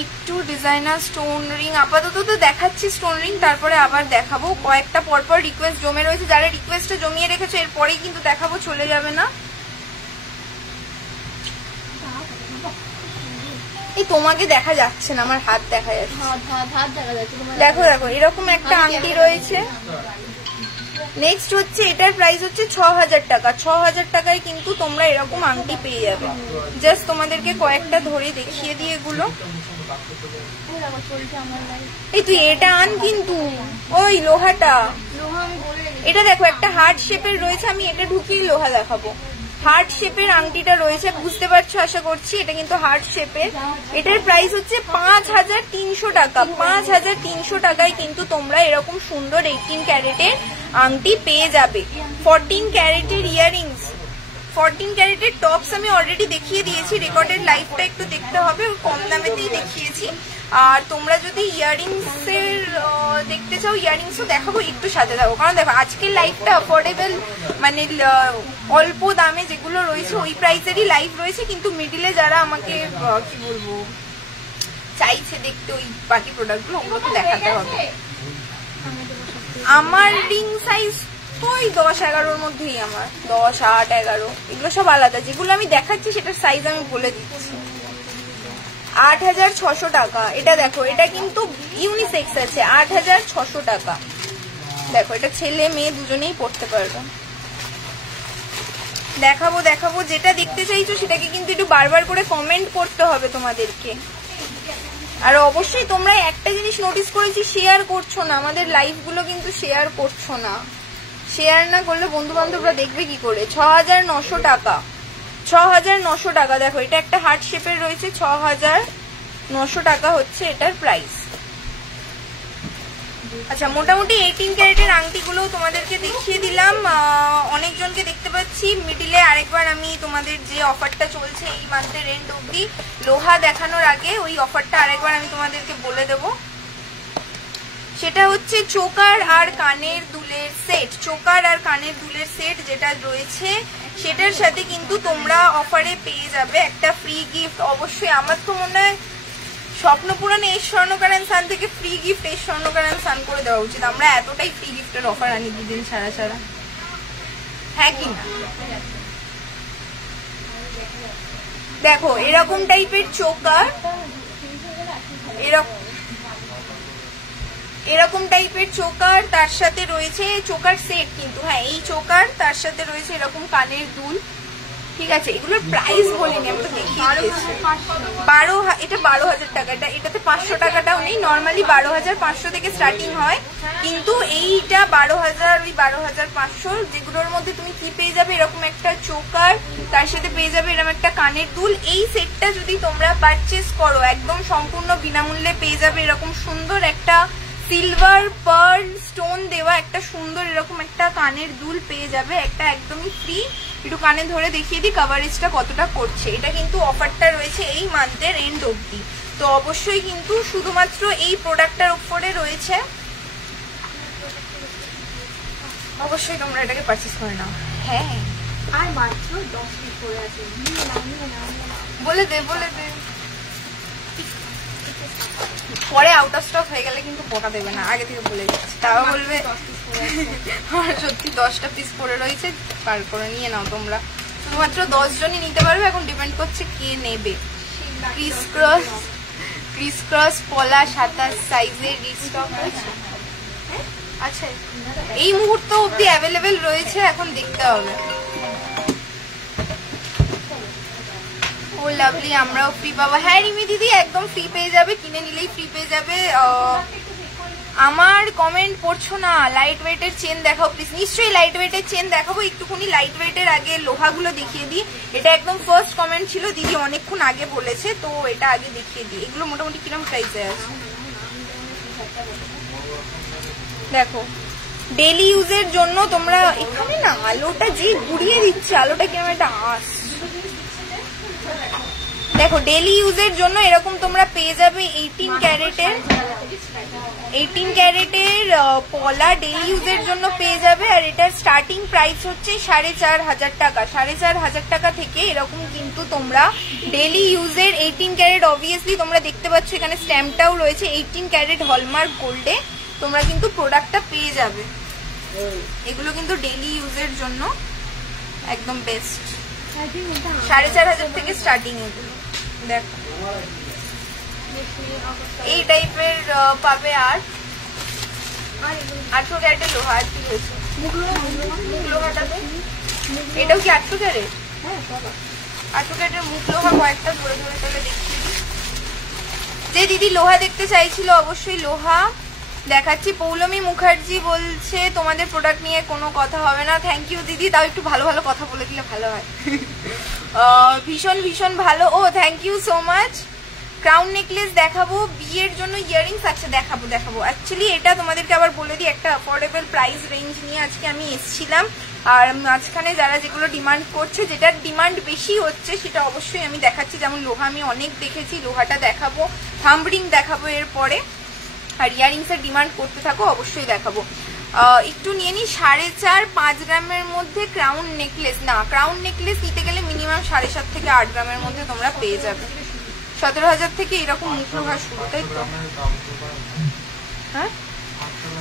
একটু ডিজাইনার স্টোন রিং আপাতত তো দেখাচ্ছি স্টোন রিং, তারপরে আবার দেখাবো। কয়েকটা পরপর রিকোয়েস্ট জমে রয়েছে, যারা রিকোয়েস্টটা জমিয়ে রেখেছো এরপরেই কিন্তু দেখাবো, চলে যাবে না। এই তোমাকে দেখা যাচ্ছে না, আমার হাত দেখা যাচ্ছে। হাত দেখা যাচ্ছে তোমার। দেখো দেখো এরকম একটা আংটি রয়েছে। নেক্সট হচ্ছে এটার প্রাইস হচ্ছে ৬০০০ টাকা। ৬০০০ টাকায় কিন্তু তোমরা এরকম আংটি পেয়ে যাবে। জাস্ট তোমাদেরকে কয়েকটা ধরে দেখিয়ে দিয়ে এগুলো। চলছে আমার লাইফ। এই তুই এটা আন কিন্তু, ওই লোহাটা। লোহা আমি বলে রেখেছি। এটা দেখো একটা হার্ট শেপের রয়েছে, আমি এটা ঢুকিয়ে লোহা দেখাবো। হার্ট শেপের আংটিটা রয়েছে, বুঝতে পারছো আশা করছি। এটা কিন্তু হার্ট শেপের। এটার প্রাইস হচ্ছে ৫৩০০ টাকা। ৫৩০০ টাকায় কিন্তু তোমরা এরকম সুন্দর 18 ক্যারেটের আংটি পেয়ে যাবে। 14 ক্যারেটের ইয়াররিংস, 14 ক্যারেটের টপস আমি অলরেডি দেখিয়ে দিয়েছি। রেকর্ডেড লাইভটা একটু দেখতে হবে, কম দামেতেই দেখিয়েছি। আর তোমরা যদি ইয়াররিংস এর দেখতে চাও, ইয়াররিংসও দেখাবো, একটু সাথে থাকো। কারণ দেখো আজকের লাইভটা অ্যাফোর্ডেবল, মানে অল্প দামে যেগুলো রয়েছে ওই প্রাইসেরই লাইভ রয়েছে, কিন্তু মিডিলে যারা আমাকে কি বলবো চাইছে দেখতে ওই বাকি প্রোডাক্টগুলো, ওগুলো তো দেখাতে হবে। আমার রিং সাইজ তো ওই 10-11-র মধ্যেই, আমার 10, 8, 11 এগুলো সব আলাদা। যেগুলো আমি দেখাচ্ছি সেটার সাইজ আমি বলে দিচ্ছি। ৮৬০০ টাকা। এটা দেখো, এটা কিন্তু ইউনিসেক্স আছে। ৮৬০০ টাকা। দেখো এটা ছেলে মেয়ে দুজনেই পড়তে পারবে। দেখাবো দেখাবো, যেটা দেখতে চাইছো সেটাকে কিন্তু একটু বারবার করে কমেন্ট করতে হবে তোমাদেরকে। আর অবশ্যই তোমরা একটা জিনিস নোটিস করেছি, শেয়ার করছো না, আমাদের লাইভ গুলো কিন্তু শেয়ার করছো না। শেয়ার না করলে বন্ধু বান্ধবরা দেখবে কি করে। ৬৯০০ টাকা। ৬৯০০ টাকা। দেখো এটা একটা হার্ট শেপের রয়েছে। ৬৯০০ টাকা হচ্ছে এটার প্রাইস। আচ্ছা, মোটামুটি 18 ক্যারেটের আংটিগুলো তোমাদেরকে দেখিয়ে দিলাম। অনেকজনকে দেখতে পাচ্ছি। মিডিলে আরেকবার আমি তোমাদের যে অফারটা চলছে এই মান্থের এন্ড অবধি, লোহা দেখানোর আগে ওই অফারটা আরেকবার আমি তোমাদেরকে বলে দেবো। সেটা হচ্ছে চোকার আর কানের দুলের সেট। চোকার আর কানের দুলের সেট যেটা রয়েছে সেটার সাথে কিন্তু তোমরা অফারে পেয়ে যাবে একটা ফ্রি গিফট। অবশ্যই আমার তো মনে হয় স্বপ্নপূরণে এস স্বর্ণকার অ্যান্ড সান থেকে ফ্রি গিফট এস স্বর্ণকার অ্যান্ড সান করে দেওয়া উচিত। আমরা এতটাই ফ্রি গিফটের অফার আনি দুদিন ছাড়া ছাড়া, হ্যাঁ কি না? দেখো এরকম টাইপের চোকার, এরকম টাইপের চোকার, তার সাথে রয়েছে চোকার সেট কিন্তু, হ্যাঁ এই চোকার, তার সাথে রয়েছে এরকম কানের দুল। ঠিক আছে, এগুলোর প্রাইস বলিনি, আমি তো দেখিয়ে দিয়েছি। এটা ১২,০০০ টাকা। এটাতে ৫০০ টাকাটাও নেই, নর্মালি ১২,৫০০ থেকে স্টার্টিং হয়, কিন্তু এইটা ১২,০০০, ওই ১২,৫০০, যেগুলোর মধ্যে তুমি কি পেয়ে যাবে, এরকম একটা চোকার, তার সাথে পেয়ে যাবে এরকম একটা কানের দুল। এই সেটটা যদি তোমরা পারচেস করো একদম সম্পূর্ণ বিনামূল্যে পেয়ে যাবে এরকম সুন্দর একটা সিলভার পার্ল স্টোন দেওয়া একটা সুন্দর এরকম একটা কানের দুল পেয়ে যাবে, একটা একদমই ফ্রি। একটু কানে ধরে দেখিয়ে দিই কভারেজটা কতটা করছে। এটা কিন্তু অফারটা রয়েছে এই মান্থের এন্ড অবধি, তো অবশ্যই কিন্তু শুধুমাত্র এই প্রোডাক্টটার উপরে রয়েছে। অবশ্যই তোমরা এটাকে পারচেস করে নাও। হ্যাঁ, আর মাত্র 10 পিস পড়ে আছে। বলে দে বলে দে, পরে আউট অফ স্টক হয়ে গেলে কিন্তু বকা দেবে না, আগে থেকে বলে দিচ্ছি। তাও বলবে সত্যি 10টা পিস পড়ে রয়েছে, বার করে নিয়ে নাও তোমরা। শুধুমাত্র 10 জনই নিতে পারবে, এখন ডিপেন্ড করছে কে নেবে। ক্রিস ক্রস পলা 27 সাইজের রিস্টক রয়েছে। আচ্ছা, এই মুহূর্ত অবধি অ্যাভেলেবেল রয়েছে, এখন দেখতে হবে। ও লাভলি, আমরাও ফ্রি পাবো। হ্যাঁ রিমি দিদি, একদম ফ্রি পেয়ে যাবে, কিনে নিলেই ফ্রি পেয়ে যাবে। আমার কমেন্ট পড়ছো না, লাইট ওয়েটের চেন দেখাও প্লিজ। নিশ্চয়ই লাইট ওয়েটের চেন দেখাবো, একটুখানি লাইট ওয়েটের আগে লোহাগুলো দেখিয়ে দিই। এটা একদম ফার্স্ট কমেন্ট ছিল, দিদি অনেকক্ষণ আগে বলেছে, তো এটা আগে দেখিয়ে দিই। এগুলো মোটামুটি কিরকম প্রাইসে আছে দেখো। ডেলি ইউজের জন্য তোমরা এখানে না আলোটা যে ঘুরিয়ে দিচ্ছে, আলোটা কিরকম একটা আস। দেখো ডেলি ইউজের জন্য এরকম তোমরা পেয়ে যাবে 18 ক্যারেটের পলা ডেলি ইউজের জন্য পেয়ে যাবে। আর এটার স্টার্টিং প্রাইস হচ্ছে 4,500 টাকা। 4,500 টাকা থেকে এরকম কিন্তু তোমরা ডেলি ইউজের 18 ক্যারেট, অবভিয়াসলি তোমরা দেখতে পাচ্ছ এখানে স্ট্যাম্পটাও রয়েছে 18 ক্যারেট হলমার্ক গোল্ডে তোমরা কিন্তু প্রোডাক্টটা পেয়ে যাবে। এগুলো কিন্তু ডেলি ইউজের জন্য একদম বেস্ট। 4,500 থেকে স্টার্টিং এগুলো দেখো এই টাইপের পাবে। আর 800 ক্যারেটের লোহা আর কি হয়েছে লোহাটাতে, এটাও কি 800 ক্যারেট? 800 ক্যারেটের মুখ লোহা কয়েকটা ধরে ধরে তাহলে দেখিয়ে দিই। যে দিদি লোহা দেখতে চাইছিল অবশ্যই লোহা দেখাচ্ছি। পৌলমী মুখার্জি বলছে তোমাদের প্রোডাক্ট নিয়ে কোনো কথা হবে না। থ্যাংক ইউ দিদি, তাও একটু ভালো ভালো কথা বলে দিলে ভালো হয়। ভীষণ ভীষণ ভালো। ও thank you so much. Crown necklace দেখাবো, বিয়ের জন্য ইয়াররিংস আছে দেখাবো। অ্যাকচুয়ালি এটা তোমাদেরকে আবার বলে দিই, একটা অ্যাফোর্ডেবল প্রাইস রেঞ্জ নিয়ে আজকে আমি এসেছিলাম। আর মাঝখানে যারা যেগুলো ডিমান্ড করছে, যেটার ডিমান্ড বেশি হচ্ছে সেটা অবশ্যই আমি দেখাচ্ছি। যেমন লোহা আমি অনেক দেখেছি, লোহাটা দেখাবো, থাম্ব রিং দেখাবো এরপরে। আর ইয়ারিংস এর ডিমান্ড করতে থাকো, অবশ্যই দেখাবো। একটু নিয়ে নি 4.5-5 গ্রামের মধ্যে ক্রাউন নেকলেস। না, ক্রাউন নেকলেস নিতে গেলে মিনিমাম 7.5 থেকে 8 গ্রামের মধ্যে তোমরা পেয়ে যাবে। 17,000 থেকে এরকম মুখ লোহা শুরু, তাই তো? হ্যাঁ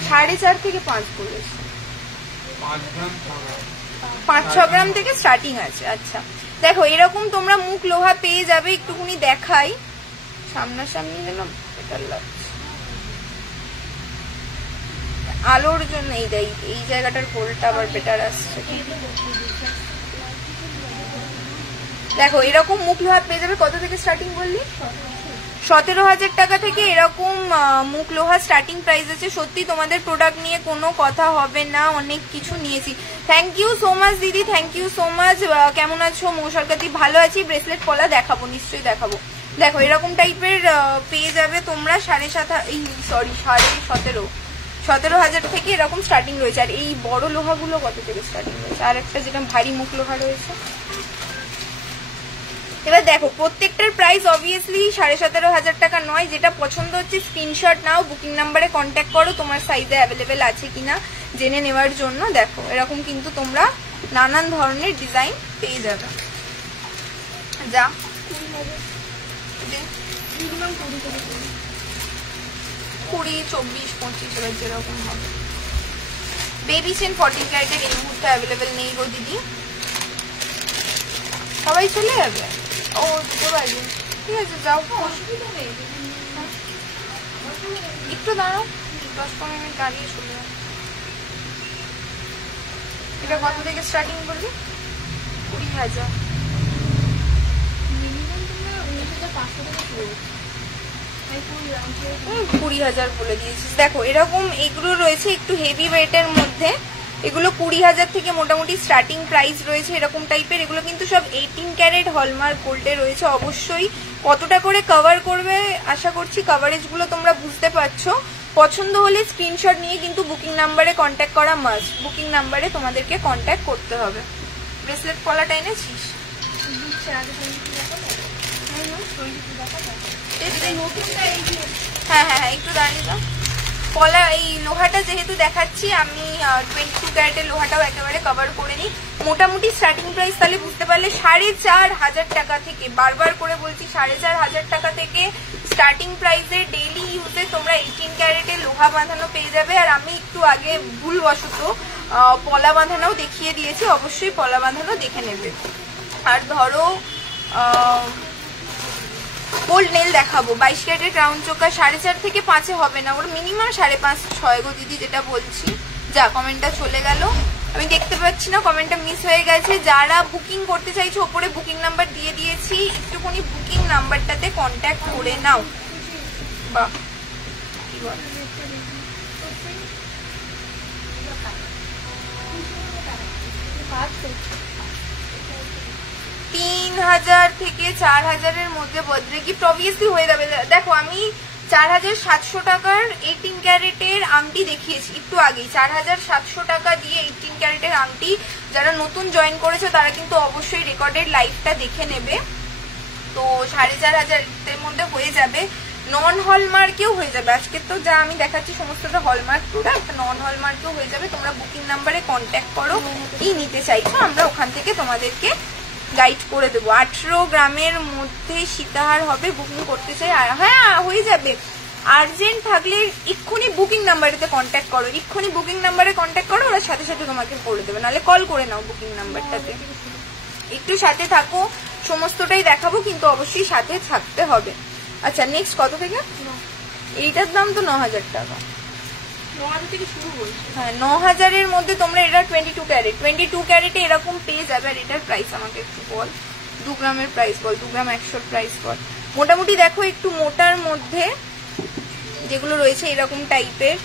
4.5 থেকে 5 বলেছে, 5-6 গ্রাম থেকে স্টার্টিং আছে। আচ্ছা দেখো এরকম তোমরা মুখ লোহা পেয়ে যাবে। একটুখানি দেখাই সামনাসামনি, যেন বেটার লাগছে আলোর জন্য। এই জায়গাটার গোলটা আবার বেটার আসছে। দেখো এরকম মুখ লোহা পেয়ে যাবে। কত থেকে স্টার্টিং বললি? 17,000 টাকা থেকে এরকম মুখ লোহা স্টার্টিং প্রাইস আছে। সত্যি তোমাদের প্রোডাক্ট নিয়ে কোনো কথা হবে না, অনেক কিছু নিয়েছি। থ্যাংক ইউ সো মাচ দিদি, থ্যাংক ইউ সো মাচ। কেমন আছো মৌসরকাতি? ভালো আছি। ব্রেসলেট পলা দেখাবো, নিশ্চয়ই দেখাবো। দেখো এরকম টাইপের পেয়ে যাবে তোমরা 17,000 থেকে এরকম স্টার্টিং রয়েছে। আর এই বড় লোহাগুলো কত থেকে স্টার্টিং রয়েছে? আর একটা যেটা ভারী মুখ লোহা রয়েছে। এবার দেখো প্রত্যেকটার প্রাইস অবভিয়াসলি 17,500 টাকা নয়। যেটা পছন্দ হচ্ছে স্ক্রিনশট নাও, বুকিং নাম্বারে কন্ট্যাক্ট করো, তোমার সাইজে অ্যাভেলেবেল আছে কিনা জেনে নেওয়ার জন্য। দেখো এরকম কিন্তু তোমরা নানান ধরনের ডিজাইন পেয়ে যাবে। যা 20, 24, 25 এবার যেরকম হবে। বেবি চেন 14 ক্যারেটের এই মুহূর্তে অ্যাভেলেবেল নেই গো দিদি, সবাই চলে যাবে। ও 2 বাজে, ঠিক আছে যাও, একটু দাঁড়াও, 10-15 মিনিট দাঁড়িয়ে চলে যাও। এটা কত থেকে স্টার্টিং করবি? 20,000। 20,000 বলে দিয়েছিস। দেখো এরকম এগুলো রয়েছে একটু হেভি ওয়েটের মধ্যে, এগুলো 20,000 থেকে মোটামুটি স্টার্টিং প্রাইস রয়েছে এরকম টাইপের। এগুলো কিন্তু সব 18 ক্যারেট হলমার্ক গোল্ডে রয়েছে। অবশ্যই কতটা করে কভার করবে আশা করছি কভারেজ গুলো তোমরা বুঝতে পারছো। পছন্দ হলে স্ক্রিনশট নিয়ে কিন্তু বুকিং নাম্বারে কন্ট্যাক্ট করা মাস্ট। বুকিং নাম্বারে তোমাদেরকে কন্ট্যাক্ট করতে হবে। ব্রেসলেট পলাটা এনেছিস? হ্যাঁ হ্যাঁ হ্যাঁ একটু দাঁড়িয়ে দাও। পলা এই লোহাটা যেহেতু দেখাচ্ছি আমি 22 ক্যারেটের লোহাটাও একেবারে কভার করে নিই। মোটামুটি স্টার্টিং প্রাইস তাহলে বুঝতে পারলে 4,500 টাকা থেকে, বারবার করে বলছি 4,500 টাকা থেকে স্টার্টিং প্রাইসে ডেইলি ইউজে তোমরা 18 ক্যারেটের লোহা বাঁধানো পেয়ে যাবে। আর আমি একটু আগে ভুলবশত পলা বাঁধানোও দেখিয়ে দিয়েছি, অবশ্যই পলা বাঁধানো দেখে নেবে। আর ধরো গোল্ড নেল দেখাবো, 22 ক্যারেটের রাউন্ড চোখা 4.5 থেকে 5 হবে না, ওর মিনিমাম 5.5-6 গো দিদি যেটা বলছি। যা কমেন্টটা চলে গেল, আমি দেখতে পাচ্ছি না, কমেন্টটা মিস হয়ে গেছে। যারা বুকিং করতে চাইছো ওপরে বুকিং নাম্বার দিয়ে দিয়েছি, একটুখানি বুকিং নাম্বারটাতে কন্ট্যাক্ট করে নাও। বাহ 3000 থেকে 4000-এর মধ্যে বার্থডে গিফট অবভিয়াসলি হয়ে যাবে। দেখো আমি 4700 টাকার 18 ক্যারেটের আংটি দেখিয়েছি একটু আগেই। 4700 টাকা দিয়ে 18 ক্যারেটের আংটি যারা নতুন জয়েন করেছে তারা কিন্তু অবশ্যই রেকর্ডেড লাইভটা দেখে নেবে। তো 4500-এর মধ্যে হয়ে যাবে। নন হলমার্কেও হয়ে যাবে। আজকে তো যা আমি দেখাচ্ছি সমস্তটা হলমার্ক প্রোডাক্ট, নন হলমার্কেও হয়ে যাবে। তোমরা বুকিং নাম্বারে কন্ট্যাক্ট করো, কি নিতে চাইছো আমরা ওখান থেকে তোমাদেরকে গাইড করে দেবো। 18 গ্রামের মধ্যে সীতাহার হবে, বুকিং করতে চাই। হ্যাঁ হয়ে যাবে। আর্জেন্ট থাকলে এক্ষুনি বুকিং নাম্বারেতে কন্ট্যাক্ট করো, এক্ষুনি বুকিং নাম্বারে কন্ট্যাক্ট করো, ওরা সাথে সাথে তোমাকে করে দেবে, নাহলে কল করে নাও বুকিং নাম্বারটাতে। একটু সাথে থাকো, সমস্তটাই দেখাবো কিন্তু অবশ্যই সাথে থাকতে হবে। আচ্ছা নেক্সট কত থেকে? এইটার দাম তো 9000 টাকা। 9000 থেকে শুরু হয়েছে। হ্যাঁ 9000-এর মধ্যে তোমরা এটা 22 ক্যারেট, 22 ক্যারেটে এরকম পেয়ে যাবে। আর এটার প্রাইস আমাকে একটু বল, 2 গ্রামের প্রাইস বল, 2 গ্রাম 100-র প্রাইস বল। মোটামুটি দেখো একটু মোটার মধ্যে যেগুলো রয়েছে এরকম টাইপের,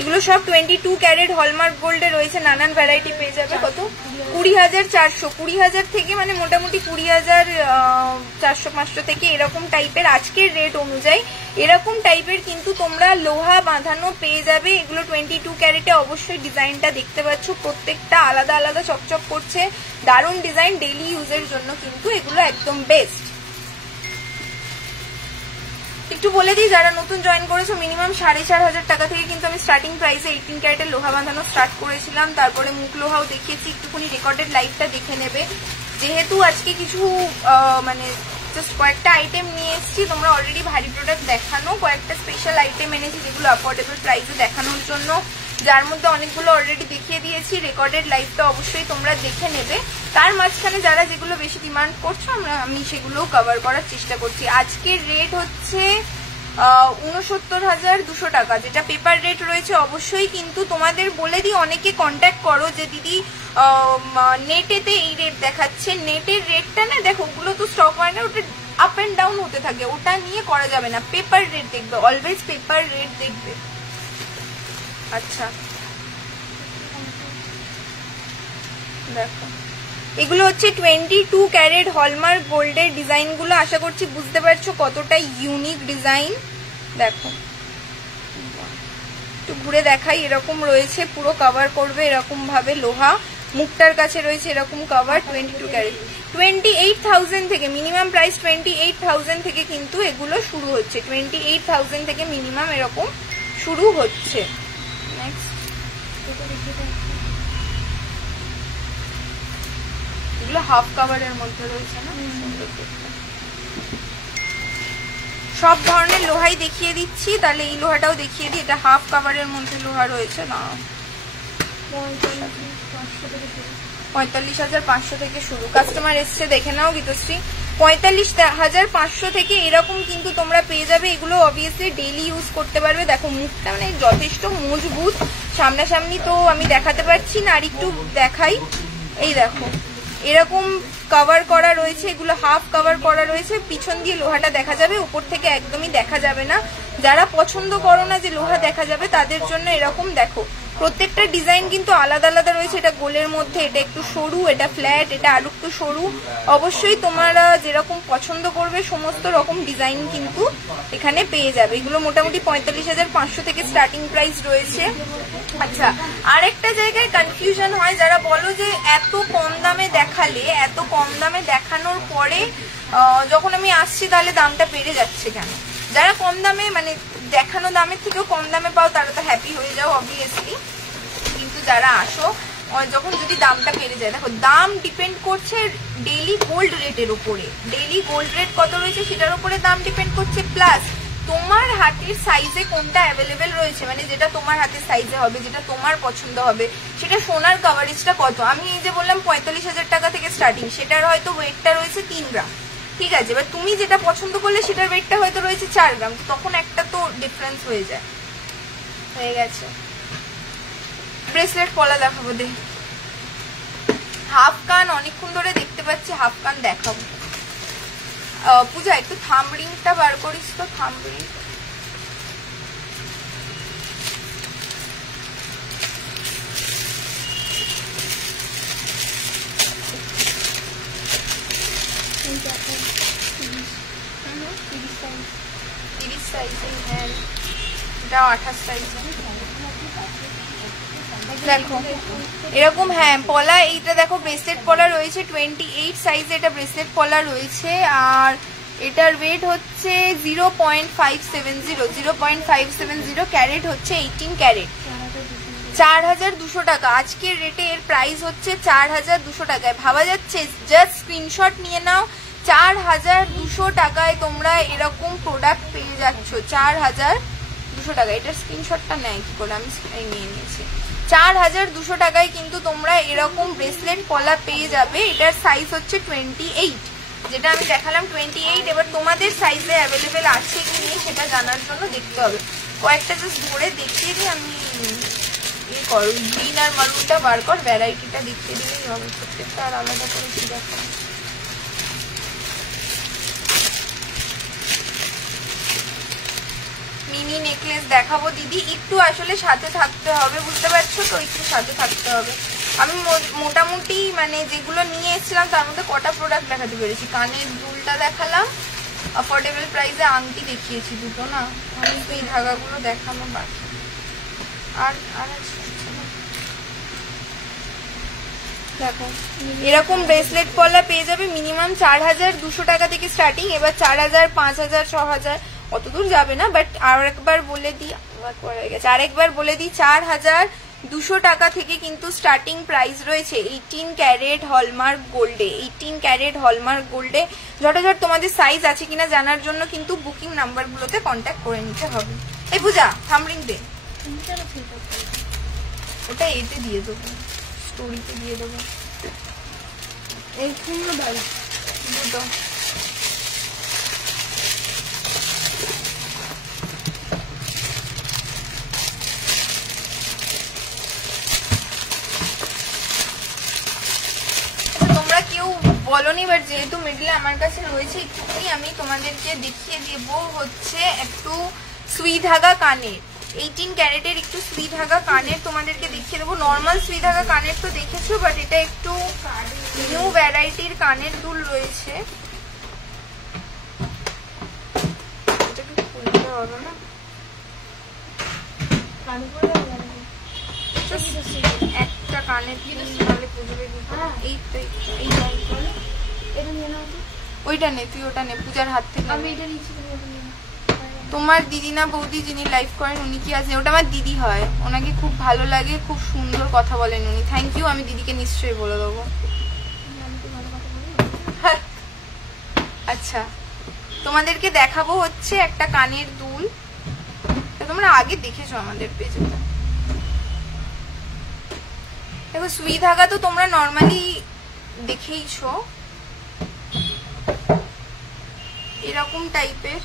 এগুলো সব 22 ক্যারেট হলমার্ক গোল্ডে রয়েছে। নানান ভ্যারাইটি পেয়ে যাবে। কত? 20400, 20000 থেকে মানে মোটামুটি 20400-500 থেকে এরকম টাইপের আজকের রেট অনুযায়ী এরকম টাইপের কিন্তু তোমরা লোহা বাঁধানো পেয়ে যাবে। এগুলো 22 ক্যারেটে। অবশ্যই ডিজাইনটা দেখতে পাচ্ছ, প্রত্যেকটা আলাদা আলাদা চকচক করছে, দারুণ ডিজাইন। ডেইলি ইউজের জন্য কিন্তু এগুলো একদম বেস্ট। একটু বলে দিই যারা নতুন জয়েন করেছো, মিনিমাম 4500 টাকা থেকে কিন্তু আমি স্টার্টিং প্রাইসে 18 ক্যারেটের লোহা বাঁধানো স্টার্ট করেছিলাম। তারপরে মুখ লোহাও দেখিয়েছি, একটুখানি রেকর্ডেড লাইভটা দেখে নেবে। যেহেতু আজকে কিছু মানে জাস্ট কয়েকটা আইটেম নিয়ে এসেছি, তোমরা অলরেডি ভারী প্রোডাক্ট দেখানো, কয়েকটা স্পেশাল আইটেম এনেছি যেগুলো অ্যাফোর্ডেবল প্রাইসে দেখানোর জন্য, যার মধ্যে অনেকগুলো অলরেডি দেখিয়ে দিয়েছি। রেকর্ডেড লাইভটা অবশ্যই তোমরা দেখে নেবে। তার মাঝখানে যারা যেগুলো বেশি ডিমান্ড করছো আমি সেগুলো কভার করার চেষ্টা করছি। আজকের রেট হচ্ছে 69200 টাকা, যেটা পেপার রেট রয়েছে। অবশ্যই কিন্তু তোমাদের বলে দিই, অনেকে কন্ট্যাক্ট করো যে দিদি নেটেতে এই রেট দেখাচ্ছে, নেটের রেটটা না দেখো ওগুলো তো স্টক হয় না, ওটা আপ অ্যান্ড ডাউন হতে থাকে, ওটা নিয়ে করা যাবে না। পেপার রেট দেখবে, অলওয়েজ পেপার রেট দেখবে। আচ্ছা দেখো এগুলো হচ্ছে 22 ক্যারেট হলমার্ক গোল্ডের ডিজাইনগুলো। আশা করছি বুঝতে পারছো কতটা ইউনিক ডিজাইন। দেখো একটু ঘুরে দেখাই, এরকম রয়েছে, পুরো কভার করবে এরকম ভাবে লোহা, মুখটার কাছে রয়েছে এরকম কভার। 22 ক্যারেট 28000 থেকে মিনিমাম প্রাইস 28000 থেকে কিন্তু এগুলো শুরু হচ্ছে। 28000 থেকে মিনিমাম এরকম শুরু হচ্ছে। নেক্সট এগুলো হাফ কাভারের মধ্যে রয়েছে না, সব ধরনের লোহাই দেখিয়ে দিচ্ছি। তাহলে এই লোহাটাও দেখিয়ে দিই, এটা হাফ কাভারের মধ্যে লোহা রয়েছে না। 45500 থেকে শুরু। কাস্টমার এসছে দেখে নাও গীতশ্রী। 45500 থেকে এরকম কিন্তু তোমরা পেয়ে যাবে। এগুলো অবভিয়াসলি ডেইলি ইউজ করতে পারবে। দেখো মুখটা মানে যথেষ্ট মজবুত, সামনাসামনি তো আমি দেখাতে পারছি না, আর একটু দেখাই। এই দেখো এরকম কভার করা রয়েছে, এগুলো হাফ কভার করা রয়েছে, পিছন দিয়ে লোহাটা দেখা যাবে, উপর থেকে একদমই দেখা যাবে না। যারা পছন্দ করো না যে লোহা দেখা যাবে তাদের জন্য এরকম দেখো প্রত্যেকটা ডিজাইন কিন্তু আলাদা আলাদা রয়েছে। এটা গোলের মধ্যে, এটা একটু সরু, এটা ফ্ল্যাট, এটা আরো একটু সরু। অবশ্যই তোমরা যেরকম পছন্দ করবে সমস্ত রকম ডিজাইন কিন্তু এখানে পেয়ে যাবে। এগুলো মোটামুটি 45500 থেকে স্টার্টিং প্রাইস রয়েছে। আচ্ছা আর একটা জায়গায় কনফিউশন হয়, যারা বলো যে এত কম দামে দেখালে, এত কম দামে দেখানোর পরে যখন আমি আসছি তাহলে দামটা বেড়ে যাচ্ছে কেন? যারা কম দামে মানে দেখানো দামের থেকেও কম দামে পাও তারা তো হ্যাপি হয়ে যাও অবভিয়াসলি, কিন্তু যারা আসো যখন যদি দামটা বেড়ে যায়, দেখো দাম ডিপেন্ড করছে ডেইলি গোল্ড রেটের উপরে। ডেইলি গোল্ড রেট কত রয়েছে সেটার উপরে দাম ডিপেন্ড করছে, প্লাস তোমার হাতের সাইজে কোনটা অ্যাভেলেবেল রয়েছে, মানে যেটা তোমার হাতের সাইজে হবে, যেটা তোমার পছন্দ হবে, সেটা সোনার কভারেজটা কত। আমি এই যে বললাম 45000 টাকা থেকে স্টার্টিং, সেটার হয়তো ওয়েটটা রয়েছে 3 গ্রাম, ঠিক আছে। এবার তুমি যেটা পছন্দ করলে সেটার ওয়েটটা হয়তো রয়েছে 4 গ্রাম, তখন একটা তো ডিফারেন্স হয়ে যায়। হয়ে গেছে। ব্রেসলেট পলা দেখাবো দে। হাফ কান অনেকক্ষণ ধরে দেখতে পাচ্ছি, হাফ কান দেখাবো। পূজা একটু থাম্ব রিংটা বার করিস তো, থাম্ব রিং। সাইজে, হ্যাঁ এটা 28 সাইজে। দেখো এরকম, হ্যাঁ পলা, এইটা দেখো ব্রেসলেট পলা রয়েছে 28 সাইজে, এটা ব্রেসলেট পলা রয়েছে। আর এটার ওয়েট হচ্ছে 0.570 ক্যারেট, হচ্ছে 18 ক্যারেট, 4200 টাকা। আজকের রেটে এর প্রাইস হচ্ছে 4200 টাকায়। ভাবা যাচ্ছে? জাস্ট স্ক্রিনশট নিয়ে নাও, 4200 টাকায় তোমরা এরকম প্রোডাক্ট পেয়ে যাচ্ছ। 4200 টাকা। এটার স্ক্রিনশটটা নেয় কি করে? আমি নিয়ে নিয়েছি। 4200 টাকায় কিন্তু তোমরা এরকম ব্রেসলেট পলা পেয়ে যাবে। এটার সাইজ হচ্ছে 28, যেটা আমি দেখালাম 28। এবার তোমাদের সাইজে অ্যাভেলেবেল আছে কি নেই সেটা জানার জন্য দেখতে হবে। কয়েকটা জাস্ট ধরে দেখিয়ে দিই আমি। এই করো, গ্রিন আর মারুনটা বার কর, ভ্যারাইটিটা দেখিয়ে দিলেই হবে। প্রত্যেকটা আর আলাদা করে কি দেখাবো। মিনি নেকলেস দেখাবো দিদি, একটু আসলে সাথে থাকতে হবে, বুঝতে পারছো তো? একটু সাথে থাকতে হবে। আমি মোটামুটি মানে যেগুলো নিয়ে এসেছিলাম তার মধ্যে কটা প্রোডাক্ট দেখাতে পেরেছি। কানের দুলটা দেখালাম, অ্যাফোর্ডেবল প্রাইসে আংটি দেখিয়েছি দুটো, না আমি তো এই ধাগাগুলো দেখানো বাকি। আর দেখো এরকম ব্রেসলেট পলা পেয়ে যাবে মিনিমাম 4200 টাকা থেকে স্টার্টিং। এবার 4000, 5000, 6000 অত দূর যাবে না, বাট আরেকবার বলে দিই, আরেকবার বলে দিই 4200 টাকা থেকে কিন্তু স্টার্টিং প্রাইস রয়েছে 18 ক্যারেট হলমার্ক গোল্ডে। 18 ক্যারেট হলমার্ক গোল্ডে ঝটাঝট তোমাদের সাইজ আছে কিনা জানার জন্য কিন্তু বুকিং নাম্বারগুলোতে কন্ট্যাক্ট করে নিতে হবে। এই পূজা থামরিং দে, ওটা এতে দিয়ে দেবো, স্টোরিতে দিয়ে দেবো। এই দুটো তোমরা কেউ বলনি, বাট যেহেতু মিডলে আমার কাছে রয়েছে একটুখানি আমি তোমাদেরকে দেখিয়ে দেব। হচ্ছে একটু সুই ধাগা কানের, 18 ক্যারেটের একটু সুই ধাগা কানের তোমাদেরকে দেখিয়ে দেবো। নর্মাল সুই ধাগা কানের তো দেখেছো, বাট এটা একটু নিউ ভ্যারাইটির কানের দুল রয়েছে। এটা কি খুলতে হবে না? একটা কানের তাহলে পুজোরে ওইটা নে, তুই ওটা নে, পূজার হাত থেকে। আমি এটা নিচ্ছি। তোমার দিদি না বৌদি যিনি লাইভ করেন উনি কি আছে? ওটা আমার দিদি হয়, ওনাকে খুব ভালো লাগে, খুব সুন্দর কথা বলেন উনি। থ্যাংক ইউ, আমি দিদিকে নিশ্চয়ই বলে দেবো। আচ্ছা তোমাদেরকে দেখাবো হচ্ছে একটা কানের দুল, তোমরা আগে দেখেছো আমাদের পেজে। দেখো সুই ধাগা তো তোমরা নর্মালি দেখেইছো, এরকম টাইপের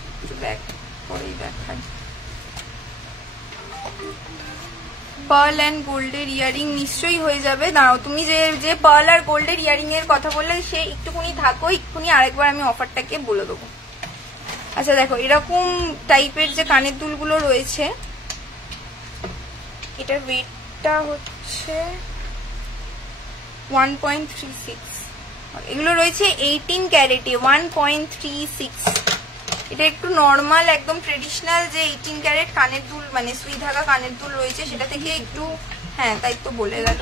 পার্ল অ্যান্ড গোল্ডের ইয়ারিং নিশ্চয়ই হয়ে যাবে। দাঁড়াও, তুমি যে পার্ল আর গোল্ডের ইয়ারিং এর কথা বললে সে একটুখানি থাকো, একটুখানি আরেকবার আমি অফারটাকে বলে দেবো। আচ্ছা দেখো এরকম টাইপের যে কানের দুলগুলো রয়েছে, এটার ওয়েটটা হচ্ছে 1.36, এগুলো রয়েছে 18 ক্যারেটে 1.36। এটা একটু নর্মাল একদম ট্রেডিশনাল যে 18 ক্যারেট কানের দুল মানে সুই ধাগা কানের দুল রয়েছে সেটা থেকে একটু, হ্যাঁ তাই তো বলে গেল।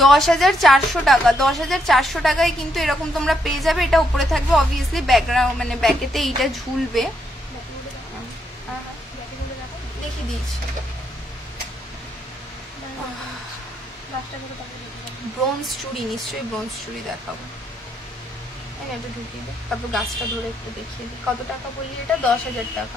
10,400 টাকা, 10,400 টাকায় কিন্তু এরকম তোমরা পেয়ে যাবে। এটা উপরে থাকবে অবভিয়াসলি, ব্যাকগ্রাউন্ড মানে ব্যাকেতে এইটা ঝুলবে। দেখিয়ে দিয়েছি। ব্রোঞ্জ চুড়ি, নিশ্চয়ই ব্রোঞ্জ চুড়ি দেখাবো। এটা ঢুকিয়ে দে, তারপর গাছটা ধরে একটু দেখিয়ে দিই। কত টাকা বললি এটা? 10,000 টাকা।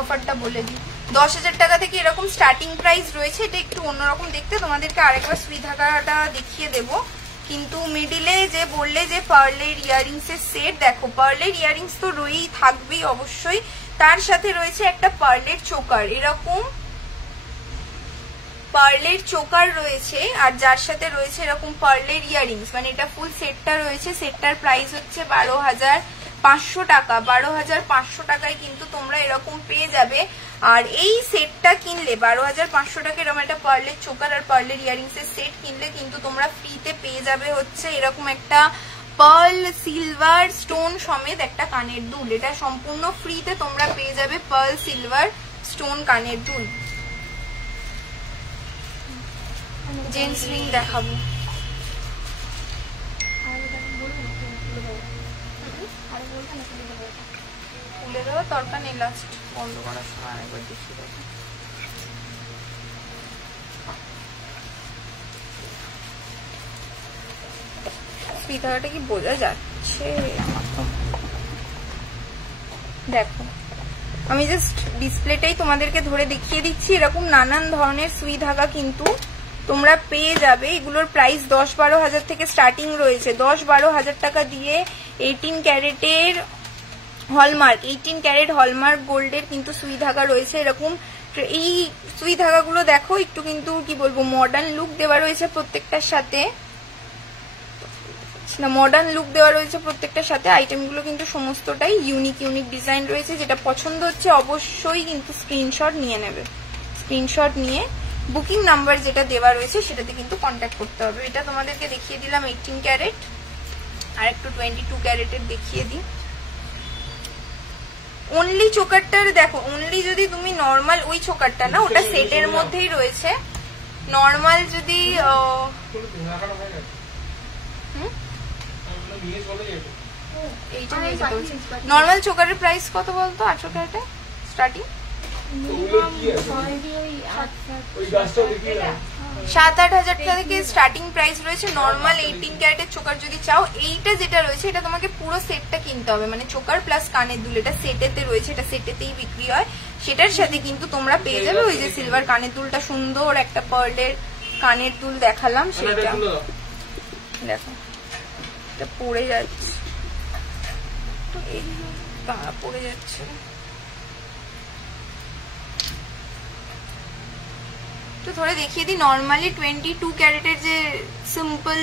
অফারটা বলে দিই, 10,000 টাকা থেকে এরকম স্টার্টিং প্রাইস রয়েছে। এটা একটু অন্যরকম দেখতে, তোমাদেরকে আরেকবার সুই ধাগাটা দেখিয়ে দেবো। কিন্তু মিডিলে যে বললে যে পার্লের ইয়ারিংস এর সেট, দেখো পার্লের ইয়ারিংস তো রয়েই থাকবেই অবশ্যই, তার সাথে রয়েছে একটা পার্লের চোকার, এরকম পার্লের চোকার রয়েছে, আর যার সাথে রয়েছে এরকম পার্লের ইয়ারিংস, মানে এটা ফুল সেটটা রয়েছে। সেটটার প্রাইস হচ্ছে 12,500 টাকা। 12,500 টাকায় কিন্তু তোমরা এরকম পেয়ে যাবে। আর এই সেটটা কিনলে 12,500 টাকা এরকম একটা পার্লের চোকার আর পার্লের ইয়ারিংস এর সেট কিনলে কিন্তু তোমরা ফ্রিতে পেয়ে যাবে হচ্ছে এরকম একটা পার্ল সিলভার স্টোন সমেত একটা কানের দুল। এটা সম্পূর্ণ ফ্রিতে তোমরা পেয়ে যাবে পার্ল সিলভার স্টোন কানের দুল। জেন্টস রিং দেখাবো। খুলে দেওয়ার দরকার নেই, লাস্ট বন্ধ করার সময় আরেকবার দেখিয়ে দেবো। স্পিকারটা কি বোঝা যাচ্ছে? দেখো আমি জাস্ট ডিসপ্লেটাই তোমাদেরকে ধরে দেখিয়ে দিচ্ছি। এরকম নানান ধরনের সুই ধাগা কিন্তু তোমরা পেয়ে যাবে। এগুলোর প্রাইস 10-12 হাজার থেকে স্টার্টিং রয়েছে। 10-12 হাজার টাকা দিয়ে 18 ক্যারেটের হলমার্ক, 18 ক্যারেট হলমার্ক গোল্ডের কিন্তু সুই ধাগা রয়েছে। এরকম এই সুই ধাগাগুলো দেখো একটু কিন্তু কি বলবো মডার্ন লুক দেওয়া রয়েছে প্রত্যেকটার সাথে, মডার্ন লুক দেওয়া রয়েছে প্রত্যেকটার সাথে। আইটেমগুলো কিন্তু সমস্তটাই ইউনিক ইউনিক ডিজাইন রয়েছে। যেটা পছন্দ হচ্ছে অবশ্যই কিন্তু স্ক্রিনশট নিয়ে নেবে। স্ক্রিনশট নিয়ে বুকিং নাম্বার যেটা দেওয়া রয়েছে সেটাতে কিন্তু কন্ট্যাক্ট করতে হবে। এটা তোমাদেরকে দেখিয়ে দিলাম 18 ক্যারেট, আর একটু 22 ক্যারেটের দেখিয়ে দিই। অনলি চোকারটার দেখো, অনলি যদি তুমি নর্মাল ওই চোকারটা না, ওটা সেটের মধ্যেই রয়েছে। নর্মাল যদি নর্মাল চোকারের প্রাইস কত বলতো? 18 ক্যারেটে স্টার্টিং 7-8 হাজার টাকা থেকে স্টার্টিং প্রাইস রয়েছে। নর্মাল 18 ক্যারেটের চোকার যদি চাও, এইটা যেটা রয়েছে এটা তোমাকে পুরো সেটটা কিনতে হবে, মানে চোকার প্লাস কানের দুল। এটা সেটেতে রয়েছে, এটা সেটেতেই বিক্রি হয়। সেটার সাথে কিন্তু তোমরা পেয়ে যাবে ওই যে সিলভার কানের দুলটা, সুন্দর একটা পার্লের কানের দুল দেখালাম সেটা। দেখো এটা পড়ে যাচ্ছে, পড়ে যাচ্ছে। তো ধরে দেখিয়ে দিই। নর্মালি 22 ক্যারেটের যে সিম্পল,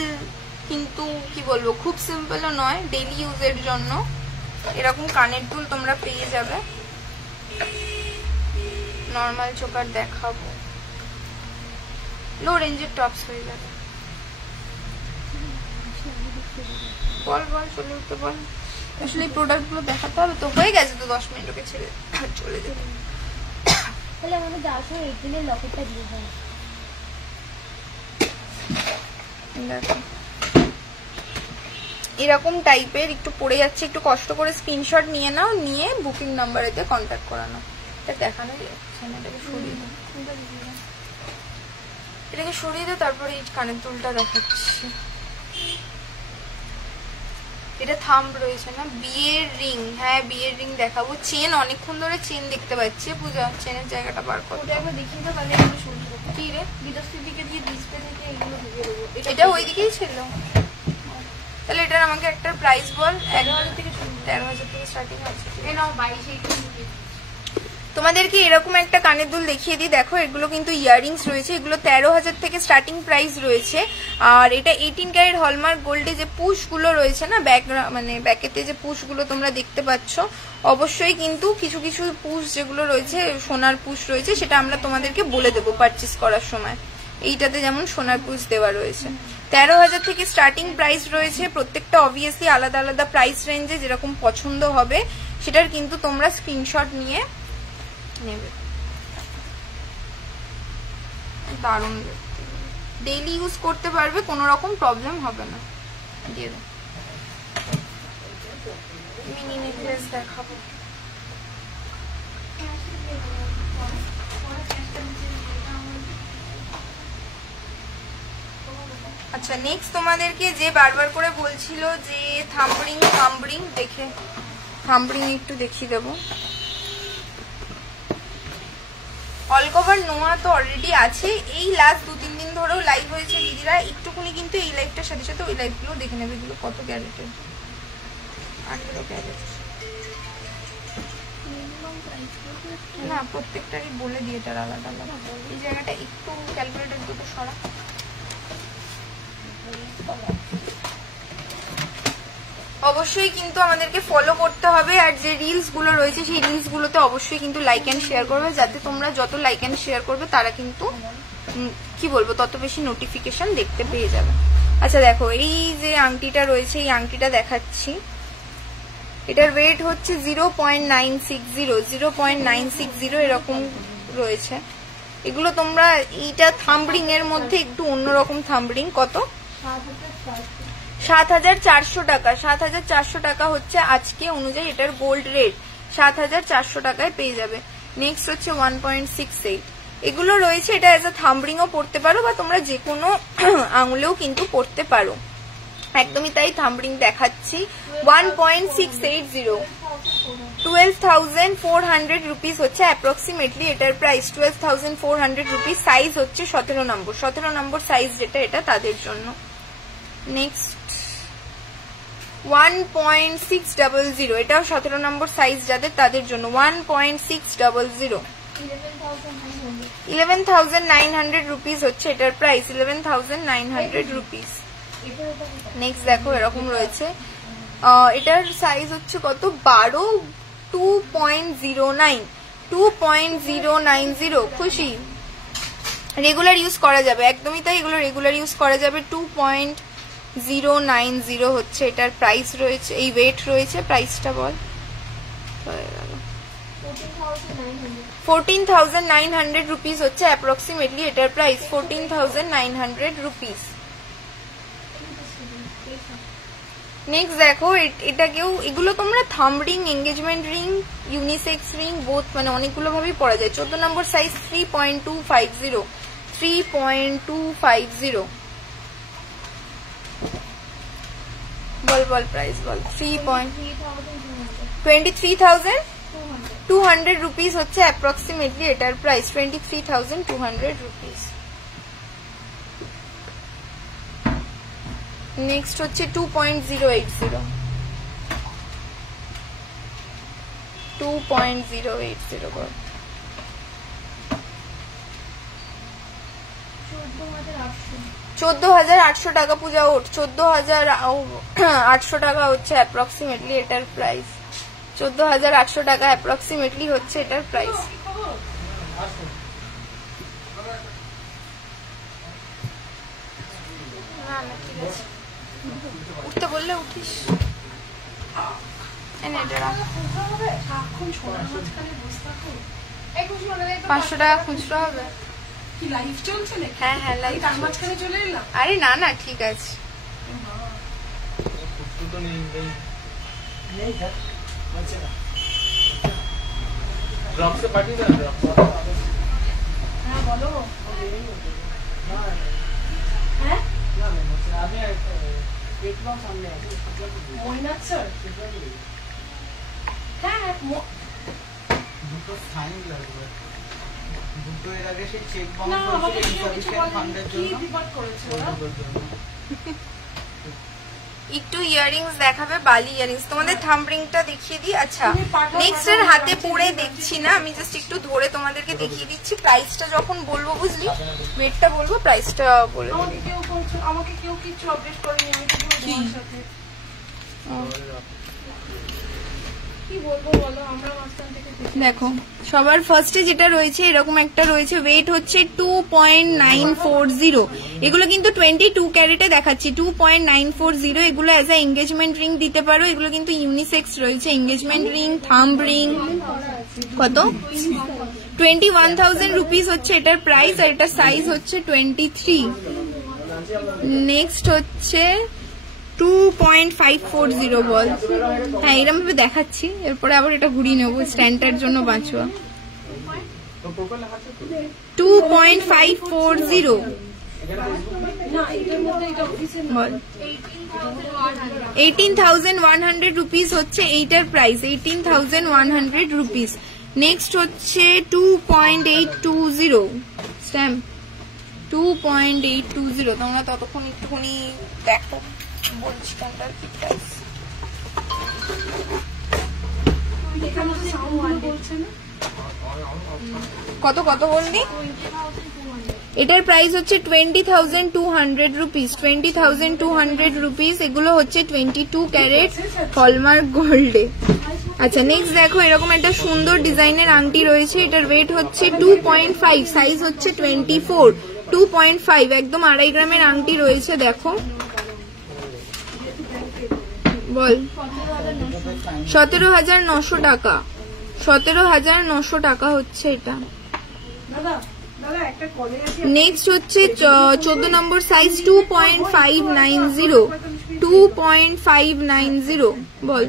কিন্তু কি বলবো খুব সিম্পলও নয়, ডেইলি ইউজের জন্য এরকম কানের দুল তোমরা পেয়ে যাবে। নর্মাল চোকার দেখাবো, লো রেঞ্জের টপস হয়ে যাবে। বল বল চলে উঠতে বল। আসলে এই প্রোডাক্ট গুলো দেখাতে হবে তো। হয়ে গেছে তো 10 মিনিট, ওকে ছেড়ে চলে যাবে। তাহলে আমাদের যাওয়ার সময় 18 লকেটটা দিয়ে দেয়। এরকম টাইপের একটু পড়ে যাচ্ছে, একটু কষ্ট করে স্ক্রিনশট নিয়ে নাও, নিয়ে বুকিং নাম্বারেতে কন্ট্যাক্ট করানো। এটা দেখানো যাচ্ছে না, এটাকে সরিয়ে দাও, এটাকে সরিয়ে দাও। তারপরে এই কানের দুলটা দেখাচ্ছি। এটা থাম্ব রয়েছে না, বিয়ের রিং। হ্যাঁ বিয়ের রিং দেখাবো। চেন অনেকক্ষণ ধরে চেন দেখতে পাচ্ছি, পূজা চেনের জায়গাটা বার করো। ওটা একবার দেখিয়ে দাও, তাহলে এগুলো শুনবো। কি রে বিদস্তির দিকে দিয়ে ডিসপ্লে থেকে এগুলো ঢুকিয়ে দেবো। এটা ওই দিকেই ছিল। তাহলে এটার আমাকে একটা প্রাইস বল। 11,000 থেকে শুরু। 13,000 থেকে স্টার্টিং আছে। এই নাও 22 তোমাদেরকে এরকম একটা কানের দুল দেখিয়ে দিই। দেখো এগুলো কিন্তু ইয়াররিংস রয়েছে। এগুলো 13,000 থেকে স্টার্টিং প্রাইস রয়েছে। আর এটা 18 ক্যারেট হলমার্ক গোল্ডে যে পুশ গুলো রয়েছে না, ব্যাক মানে ব্যাকেতে যে পুশ গুলো তোমরা দেখতে পাচ্ছ, অবশ্যই কিন্তু কিছু কিছু পুশ যেগুলো রয়েছে, সোনার পুশ রয়েছে, সেটা আমরা তোমাদেরকে বলে দেবো পারচেস করার সময়। এইটাতে যেমন সোনার পুশ দেওয়া রয়েছে। 13,000 থেকে স্টার্টিং প্রাইস রয়েছে। প্রত্যেকটা অবভিয়াসলি আলাদা আলাদা প্রাইস রেঞ্জে, যেরকম পছন্দ হবে সেটার কিন্তু তোমরা স্ক্রিনশট নিয়ে নেবে। দারুণ দেখতে, ডেইলি ইউজ করতে পারবে, কোনো রকম প্রবলেম হবে না। দিয়ে দাও। মিনি নেকলেস দেখাবো। আচ্ছা নেক্সট তোমাদেরকে যে বারবার করে বলছিল যে থাম্বরিং দেখে, থাম্বরিং একটু দেখিয়ে দেবো। অল কভার নোয়া তো অলরেডি আছে। এই লাস্ট 2-3 দিন ধরেও লাইভ হয়েছে দিদিরা, একটুখানি কিন্তু এই লাইভটার সাথে সাথে ওই লাইভগুলো দেখে নেবে। এগুলো কত ক্যারেটের? 18 ক্যারেট। না প্রত্যেকটারই বলে দিয়ে, এটার আলাদা আলাদা। এই জায়গাটা একটু ক্যালকুলেটর দুটো সরা। অবশ্যই কিন্তু আমাদেরকে ফলো করতে হবে। আর যে রিলস গুলো রয়েছে সেই রিলস গুলোতে অবশ্যই কিন্তু লাইক এন্ড শেয়ার করবে, যাতে তোমরা যত লাইক এন্ড শেয়ার করবে তারা কিন্তু কি বলবো তত বেশি নোটিফিকেশন দেখতে পেয়ে যাবে। আচ্ছা দেখো এই যে আংটিটা রয়েছে, এই আংটিটা দেখাচ্ছি, এটার ওয়েট হচ্ছে 0.960 এরকম রয়েছে। এগুলো তোমরা এইটা থাম্বরিং এর মধ্যে একটু অন্যরকম থাম্বরিং। কত? 7,400 টাকা। 7,400 টাকা হচ্ছে আজকে অনুযায়ী এটার গোল্ড রেট, 7,400 টাকায় পেয়ে যাবে। নেক্সট হচ্ছে 1.68, এগুলো রয়েছে, এটা এজ আ থাম্বরিং ও পড়তে পারো বা তোমরা যে কোনো আঙুলেও কিন্তু পড়তে পারো, একদমই তাই। থাম্বরিং দেখাচ্ছি 1.680, 12,400 রুপিস হচ্ছে অ্যাপ্রক্সিমেটলি এটার প্রাইস, 12,400 রুপিস। সাইজ হচ্ছে 17 নম্বর, 17 নম্বর সাইজ যেটা, এটা তাদের জন্য। নেক্সট 1.600, এটাও 17 নম্বর সাইজ যাদের, তাদের জন্য 1.600, 11,900 রুপিস হচ্ছে এটার প্রাইস, 11,900 রুপিস। নেক্সট দেখো এরকম রয়েছে, এটার সাইজ হচ্ছে কত? 12, 2.090, খুশি? রেগুলার ইউজ করা যাবে, একদমই তাই, এগুলো রেগুলার ইউজ করা যাবে। 2.090 হচ্ছে এটার প্রাইস রয়েছে, এই ওয়েট রয়েছে। প্রাইসটা বল। 14,900 রুপিস হচ্ছে অ্যাপ্রক্সিমেটলি এটার প্রাইস, 14,900 রুপিস। নেক্সট দেখো এটাকেও, এগুলো তোমরা thumb ring, engagement ring, unisex ring both, মানে অনেকগুলো ভাবেই পড়া যায়। 14 নম্বর সাইজ 3.250, 3.250। বল বল প্রাইস বল। 23,200 রুপিস হচ্ছে অ্যাপ্রক্সিমেটলি এটার প্রাইস, 23,200 রুপিস। নেক্সট হচ্ছে 2.080, 2.080 বল। 14,800 টাকা পূজা ওঠ, 14,800 টাকা হচ্ছে অ্যাপ্রক্সিমেটলি এটার প্রাইস, 14,800 টাকা অ্যাপ্রক্সিমেটলি হচ্ছে এটার প্রাইস। উঠতে বললে উঠিস। 500 টাকা খুচরো হবে। হ্যাঁ হ্যাঁ লাইভ চলে এলাম। আরে না না ঠিক আছে। হ্যাঁ বলো। হ্যাঁ দুটো সাইন লাগবে, দুটো এর আগে সেই চেক বাউন্স ইনসাফিশিয়েন্ট ফান্ডের জন্য একটু ইয়ারিংস দেখাবে, বালি ইয়ারিংস। তোমাদের থাম্বরিংটা দেখিয়ে দিই। আচ্ছা নেক্সট এর হাতে পরে দেখছি না, আমি জাস্ট একটু ধরে তোমাদেরকে দেখিয়ে দিচ্ছি। প্রাইসটা যখন বলবো বুঝলি, ওয়েটটা বলবো, প্রাইসটা বলে দিই। আমাকে কেউ কিছু আপডেট করেনি, আমি তোমার সাথে কি বলবো বলো। আমরা মাঝখান থেকে দেখো সবার ফার্স্টে যেটা রয়েছে এরকম একটা রয়েছে, ওয়েট হচ্ছে 2.940। এগুলো কিন্তু 22 ক্যারেটে দেখাচ্ছি, 2.940। এগুলো অ্যাজ আ এঙ্গেজমেন্ট রিং দিতে পারো। এগুলো কিন্তু ইউনিসেক্স রয়েছে, এঙ্গেজমেন্ট রিং, থাম্ব রিং। কত? 21,000 রুপিস হচ্ছে এটার প্রাইস, আর এটার সাইজ হচ্ছে 23। নেক্সট হচ্ছে 2.540 বল। হ্যাঁ এরকম ভাবে দেখাচ্ছি, এরপরে আবার এটা ঘুরিয়ে নেবো, স্ট্যান্ডটার জন্য বাঁচুয়া। 2.540 বল। 18,100 রুপিস হচ্ছে এইটার প্রাইস, 18,100 রুপিস। নেক্সট হচ্ছে 2.820 স্ট্যাম্প, 2.820। তোমরা ততক্ষণ একটুখানি দেখো, বলছি কোনটার কি প্রাইস। কত কত বললি? এটার প্রাইস হচ্ছে 20,200 রুপিস, 20,200 রুপিস। এগুলো হচ্ছে 22 ক্যারেট হলমার্ক গোল্ডে। আচ্ছা নেক্সট দেখো এরকম একটা সুন্দর ডিজাইনের আংটি রয়েছে, এটার ওয়েট হচ্ছে 2.5, সাইজ হচ্ছে 24, 2.5, একদম 2.5 গ্রামের আংটি রয়েছে। দেখো বল 17,900 টাকা। 17,900 টাকা হচ্ছে এটা। নেক্সট হচ্ছে 14 নম্বর সাইজ 2.590 2.590 বল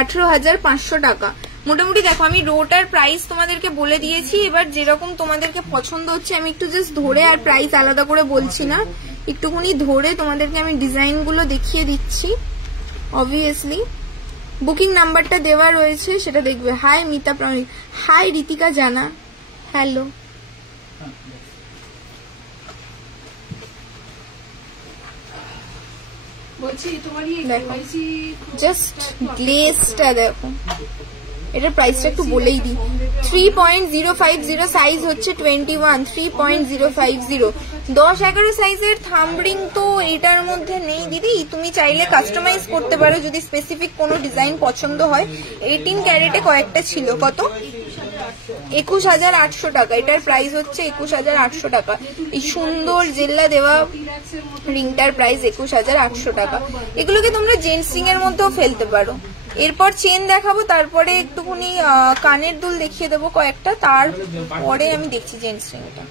18,500 টাকা। মোটামুটি দেখো আমি রোটার প্রাইস তোমাদেরকে বলে দিয়েছি, এবার যেরকম তোমাদেরকে পছন্দ হচ্ছে আমি একটু জাস্ট ধরে, আর প্রাইস আলাদা করে বলছি না, একটুখানি ধরে তোমাদেরকে আমি ডিজাইন গুলো দেখিয়ে দিচ্ছি। অবভিয়াসলি বুকিং নাম্বারটা দেওয়া রয়েছে, সেটা দেখবে। হাই মিতা প্রাণী, হাই রিতিকা জানা, হ্যালো। জাস্ট গ্লেজটা দেখো, এটার প্রাইসটা একটু বলেই দিই। 3.050 সাইজ হচ্ছে 21, 3.050। 10-11 সাইজের থাম্বরিং তো এটার মধ্যে নেই দিদি, তুমি চাইলে কাস্টমাইজ করতে পারো যদি স্পেসিফিক কোনো ডিজাইন পছন্দ হয়। 18 ক্যারেটে কয়েকটা ছিল, কত? 21,800 টাকা। এটার প্রাইস হচ্ছে 21,800 টাকা। এই সুন্দর জেল্লা দেওয়া রিংটার প্রাইস 21,800 টাকা। এগুলোকে তোমরা জেন্টস রিং এর মধ্যেও ফেলতে পারো। এরপর চেন দেখাবো, তারপরে একটুখানি কানের দুল দেখিয়ে দেবো কয়েকটা, তারপরে আমি দেখছি জেন্টস রিংটা।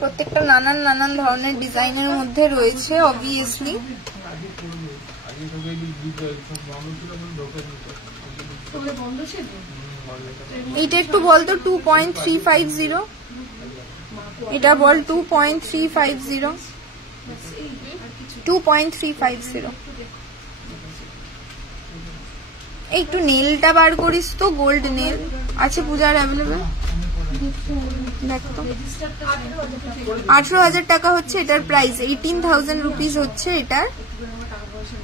প্রত্যেকটা নানান নানান ধরনের ডিজাইনের মধ্যে রয়েছে অবভিয়াসলি। এটা একটু বলতো 2.350, এটা বল 2.350, 2.350। একটু নেলটা বার করিস তো, গোল্ড নেল আছে পূজার অ্যাভেলেবেল, দেখ তো। 18,000 টাকা হচ্ছে এটার প্রাইস, 18,000 রুপিস হচ্ছে এটার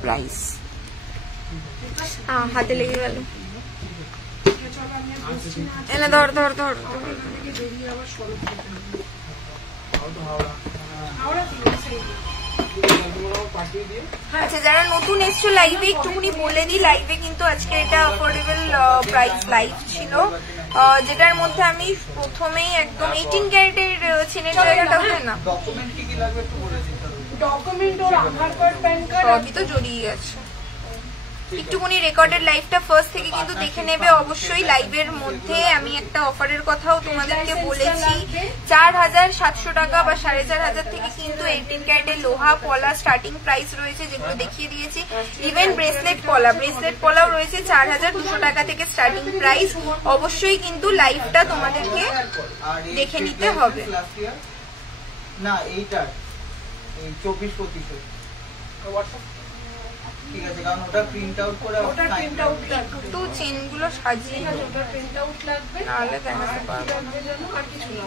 প্রাইস। হাতে লেগে গেল, এনে ধর ধর ধর। আচ্ছা, যারা নতুন এসছো লাইভে একটুখানি বলে দিই, লাইভে কিন্তু আজকে এটা অ্যাফোর্ডেবল প্রাইস লাইভ ছিল, যেটার মধ্যে আমি প্রথমেই একদম 18 ক্যারেটের চেনের জায়গাটা হয় না, ডকুমেন্ট ওর আধার কার্ড, প্যান কার্ড সবই তো জড়িয়ে গেছে। একটুখানি রেকর্ডেড লাইভটা ফার্স্ট থেকে কিন্তু দেখে নেবে অবশ্যই। লাইভের মধ্যে আমি একটা অফারের কথাও তোমাদেরকে বলেছি, 4,700 টাকা বা 4,500 থেকে কিন্তু 18 ক্যারেটের লোহা পলা স্টার্টিং প্রাইস রয়েছে, যেগুলো দেখিয়ে দিয়েছি। ইভেন ব্রেসলেট পলাও রয়েছে 4,200 টাকা থেকে স্টার্টিং প্রাইস। অবশ্যই কিন্তু লাইভটা তোমাদেরকে দেখে নিতে হবে। না এইটা 24-25 ঠিক আছে, কারণ ওটা প্রিন্ট আউট করে, ওটা প্রিন্ট আউট লাগবে, তো চেনগুলো সাজিয়ে ওটা প্রিন্ট আউট লাগবে, নাহলে দেখাতে পারবো না। আর কিছু না,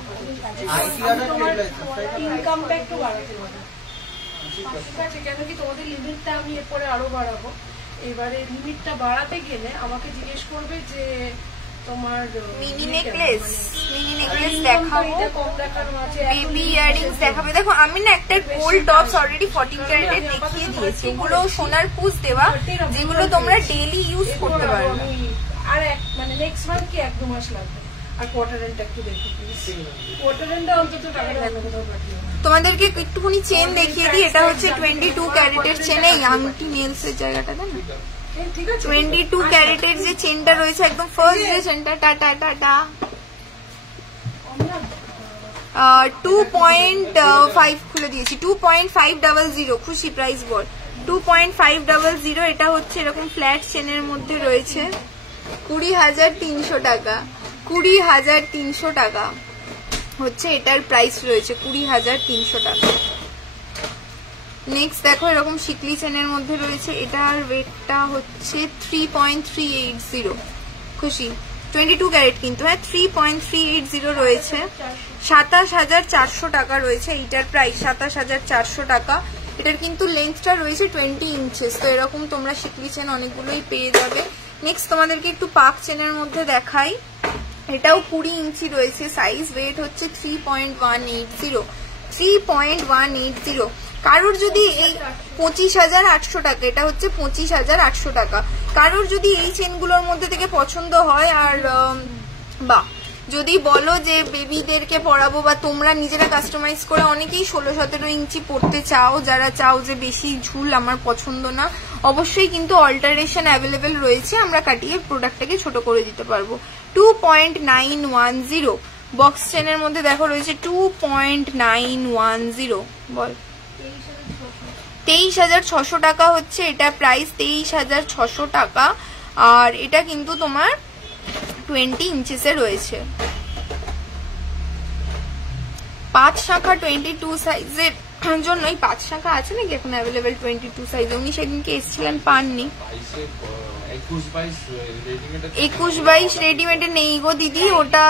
আইটি কার্ড তোমার ইনকামটা একটু বাড়াতে পারো, ঠিক আছে? কেন কি তোমাদের লিমিটটা আমি এরপরে আরো বাড়াবো। এবারে লিমিটটা বাড়াতে গেলে আমাকে জিজ্ঞেস করবে যে তোমার মিনি নেকলেস দেখাবো, কম দেখানো আছে, বেবি ইয়ারিংস দেখাবে। দেখো আমি না একটা গোল্ড টপস অলরেডি 14 ক্যারেটের দেখিয়ে দিয়েছি, এগুলো সোনার পুঁজ দেওয়া, যেগুলো তোমরা ডেইলি ইউজ করতে পারো। আর মানে নেক্সট মান্থ কি 1-2 মাস লাগবে। আর কোয়ার্টার এন্ডটা একটু দেখো প্লিজ, কোয়ার্টার এন্ডটা অন্তত টাকাটা অন্য কোথাও পাঠিয়ে। তোমাদেরকে একটুখানি চেন দেখিয়ে দিই, এটা হচ্ছে 22 ক্যারেটের চেন। এই আংটি নেলস এর জায়গাটা দেন, 22 ক্যারেটের যে চেনটা রয়েছে একদম ফার্স্ট যে চেনটা, টাটা টাটা 2.5 খুলে দিয়েছি, 2.500। খুশি প্রাইস বল 2.500। এটা হচ্ছে এরকম ফ্ল্যাট চেনের মধ্যে রয়েছে 20,300 টাকা। 20,300 টাকা হচ্ছে এটার প্রাইস রয়েছে, 20,300 টাকা। নেক্সট দেখো এরকম শিকলি চেনের মধ্যে রয়েছে, এটার ওয়েটটা হচ্ছে 3.380। খুশি 22 ক্যারেট কিন্তু, হ্যাঁ 3.380 রয়েছে। 27,400 টাকা রয়েছে এইটার প্রাইস, 27,400 টাকা। এটার কিন্তু লেন্থটা রয়েছে 20 ইঞ্চেস, তো এরকম তোমরা শিকলি চেন অনেকগুলোই পেয়ে যাবে। নেক্সট তোমাদেরকে একটু পাক চেনের মধ্যে দেখাই, এটাও 20 ইঞ্চি রয়েছে সাইজ, ওয়েট হচ্ছে 3.180। 3.180। কারোর যদি এই 25,800 টাকা, এটা হচ্ছে 25,800 টাকা। কারোর যদি এই চেনগুলোর মধ্যে থেকে পছন্দ হয়, আর বা যদি বলো যে বেবিদেরকে পরাবো বা তোমরা নিজেরা কাস্টমাইজ করে, অনেকেই 16-17 ইঞ্চি পড়তে চাও, যারা চাও যে বেশি ঝুল আমার পছন্দ না, অবশ্যই কিন্তু অল্টারেশন অ্যাভেলেবেল রয়েছে, আমরা কাটিয়ে প্রোডাক্টটাকে ছোট করে দিতে পারবো। 2.910 বক্স চেনের মধ্যে দেখো রয়েছে 2.910। বল 23,600 টাকা হচ্ছে এটা প্রাইস, 23,600 টাকা। আর এটা কিন্তু তোমার 20 ইঞ্চিসে রয়েছে। 5 শাখা 22 সাইজের জন্যই, 5 শাখা আছে নাকি এখন অ্যাভেলেবেল 22 সাইজে? উনি সেদিনকে এসেছিলেন, পাননি। 21-22 রেডিমেডে নেই গো দিদি, ওটা